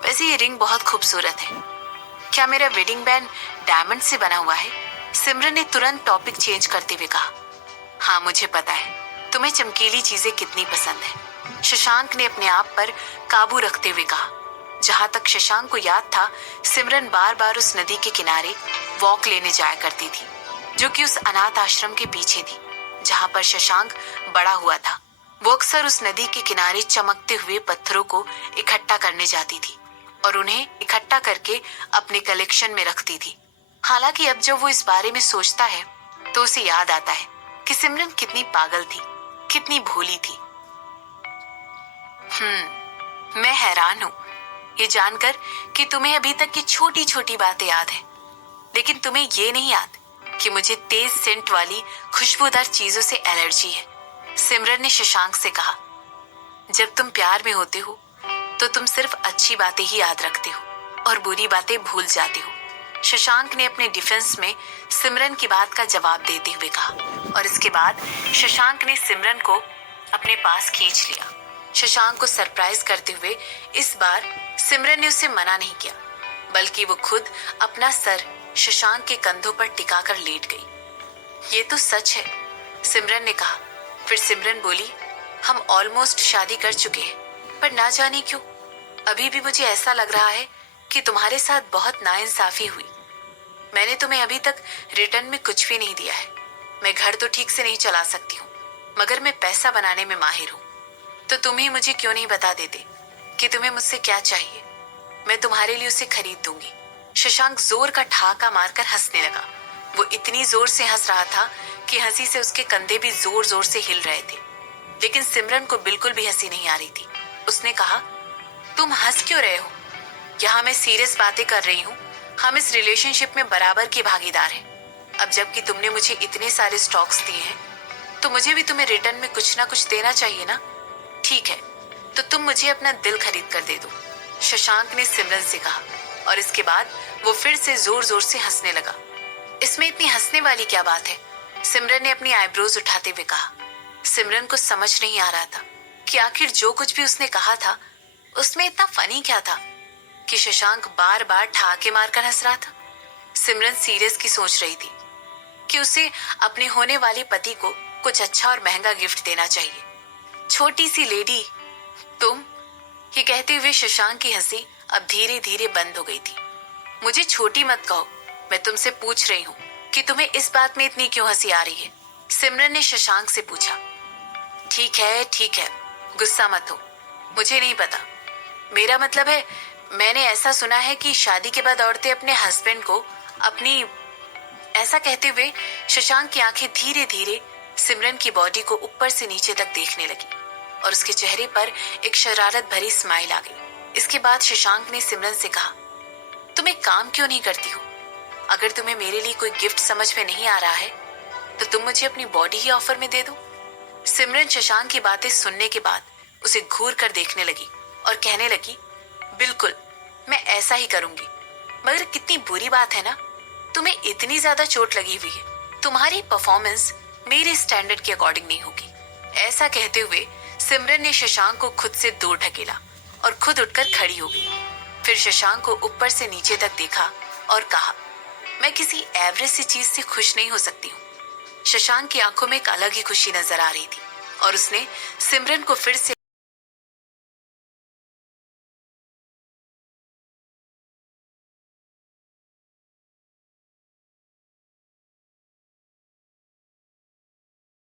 वैसे ये रिंग बहुत खूबसूरत है, क्या मेरा वेडिंग बैंड डायमंड से बना हुआ है? सिमरन ने तुरंत टॉपिक चेंज करते हुए कहा। हाँ, मुझे पता है तुम्हें चमकीली चीजें कितनी पसंद है, शशांक ने अपने आप पर काबू रखते हुए कहा। जहां तक शशांक को याद था, सिमरन बार बार उस नदी के किनारे वॉक लेने जाया करती थी, जो कि उस अनाथ आश्रम के पीछे थी, जहां पर शशांक बड़ा हुआ था। वो अक्सर उस नदी के किनारे चमकते हुए पत्थरों को इकट्ठा करने जाती थी और उन्हें इकट्ठा करके अपने कलेक्शन में रखती थी। हालांकि अब जब वो इस बारे में सोचता है तो उसे याद आता है कि सिमरन कितनी पागल थी, कितनी भोली थी। मैं हैरान हूँ ये जानकर कि तुम्हें अभी तक की छोटी छोटी बातें याद है, लेकिन तुम्हें ये नहीं याद कि मुझे तेज सेंट वाली खुशबूदार चीजों से एलर्जी है, सिमरन ने शशांक से कहा। जब तुम प्यार में होते हो तो तुम सिर्फ अच्छी बातें ही याद रखते हो और बुरी बातें भूल जाते हो, शशांक ने अपने डिफेंस में सिमरन की बात का जवाब देते हुए कहा। और इसके बाद शशांक ने सिमरन को अपने पास खींच लिया। शशांक को सरप्राइज करते हुए इस बार सिमरन ने उसे मना नहीं किया, बल्कि वो खुद अपना सर शशांक के कंधों पर टिकाकर लेट गई। ये तो सच है, सिमरन ने कहा। फिर सिमरन बोली, हम ऑलमोस्ट शादी कर चुके हैं, पर ना जाने क्यों अभी भी मुझे ऐसा लग रहा है कि तुम्हारे साथ बहुत नाइंसाफी हुई। मैंने तुम्हें अभी तक रिटर्न में कुछ भी नहीं दिया है। मैं घर तो ठीक से नहीं चला सकती हूँ, मगर मैं पैसा बनाने में माहिर हूँ। तो तुम ही मुझे क्यों नहीं बता देते कि तुम्हें मुझसे क्या चाहिए? मैं तुम्हारे लिए उसे खरीद दूंगी। शशांक जोर का ठहाका मारकर हंसने लगा। वो इतनी जोर से हंस रहा था कि हंसी से उसके कंधे भी जोर जोर से हिल रहे थे, लेकिन सिमरन को बिल्कुल भी हंसी नहीं आ रही थी। उसने कहा, तुम हंस क्यों रहे हो? यहाँ मैं सीरियस बातें कर रही हूँ। हम इस रिलेशनशिप में बराबर के भागीदार हैं। अब जबकि तुमने मुझे इतने सारे स्टॉक्स दिए हैं, तो मुझे भी तुम्हें रिटर्न में कुछ ना कुछ देना चाहिए ना? ठीक है, तो तुम मुझे अपना दिल खरीद कर दे दो, शशांक ने सिमरन से कहा। और इसके बाद वो फिर से जोर जोर से हंसने लगा। इसमें इतनी हंसने वाली क्या बात है? सिमरन ने अपनी आईब्रोज उठाते हुए कहा। सिमरन को समझ नहीं आ रहा था कि आखिर जो कुछ भी उसने कहा था उसमें इतना फनी क्या था कि शशांक बार बार ठहाके मारकर हंस रहा था। सिमरन सीरियस की सोच रही थी कि उसे अपने होने वाले पति को कुछ अच्छा और महंगा गिफ्ट देना चाहिए। छोटी सी लेडी तुम, ये कहते हुए शशांक की हंसी अब धीरे धीरे बंद हो गई थी। मुझे छोटी मत कहो, मैं तुमसे पूछ रही हूँ कि तुम्हें इस बात में इतनी क्यों हंसी आ रही है? सिमरन ने शशांक से पूछा। ठीक है, गुस्सा मत हो, मुझे नहीं पता। मेरा मतलब है, मैंने ऐसा सुना है कि शादी के बाद औरतें अपने हस्बैंड को अपनी। ऐसा कहते हुए शशांक की आंखें धीरे धीरे सिमरन की बॉडी को ऊपर से नीचे तक देखने लगी और उसके चेहरे पर एक शरारत भरी स्माइल आ गई। इसके बाद शशांक ने सिमरन से कहा, तुम एक काम क्यों नहीं करती हो? अगर तुम्हें मेरे लिए कोई गिफ्ट समझ में नहीं आ रहा है तो तुम मुझे अपनी बॉडी ही ऑफर में दे दो। सिमरन शशांक की बातें सुनने के बाद उसे घूर कर देखने लगी और कहने लगी, बिल्कुल, मैं ऐसा ही करूंगी। मगर कितनी बुरी बात है ना, तुम्हें इतनी ज्यादा चोट लगी हुई है। तुम्हारी परफॉर्मेंस मेरे स्टैंडर्ड के अकॉर्डिंग नहीं होगी। ऐसा कहते हुए सिमरन ने शशांक को खुद से दूर ढकेला और खुद उठकर खड़ी हो गई। फिर शशांक को ऊपर से नीचे तक देखा और कहा, मैं किसी एवरेज सी चीज से खुश नहीं हो सकती हूँ। शशांक की आंखों में एक अलग ही खुशी नजर आ रही थी और उसने सिमरन को फिर से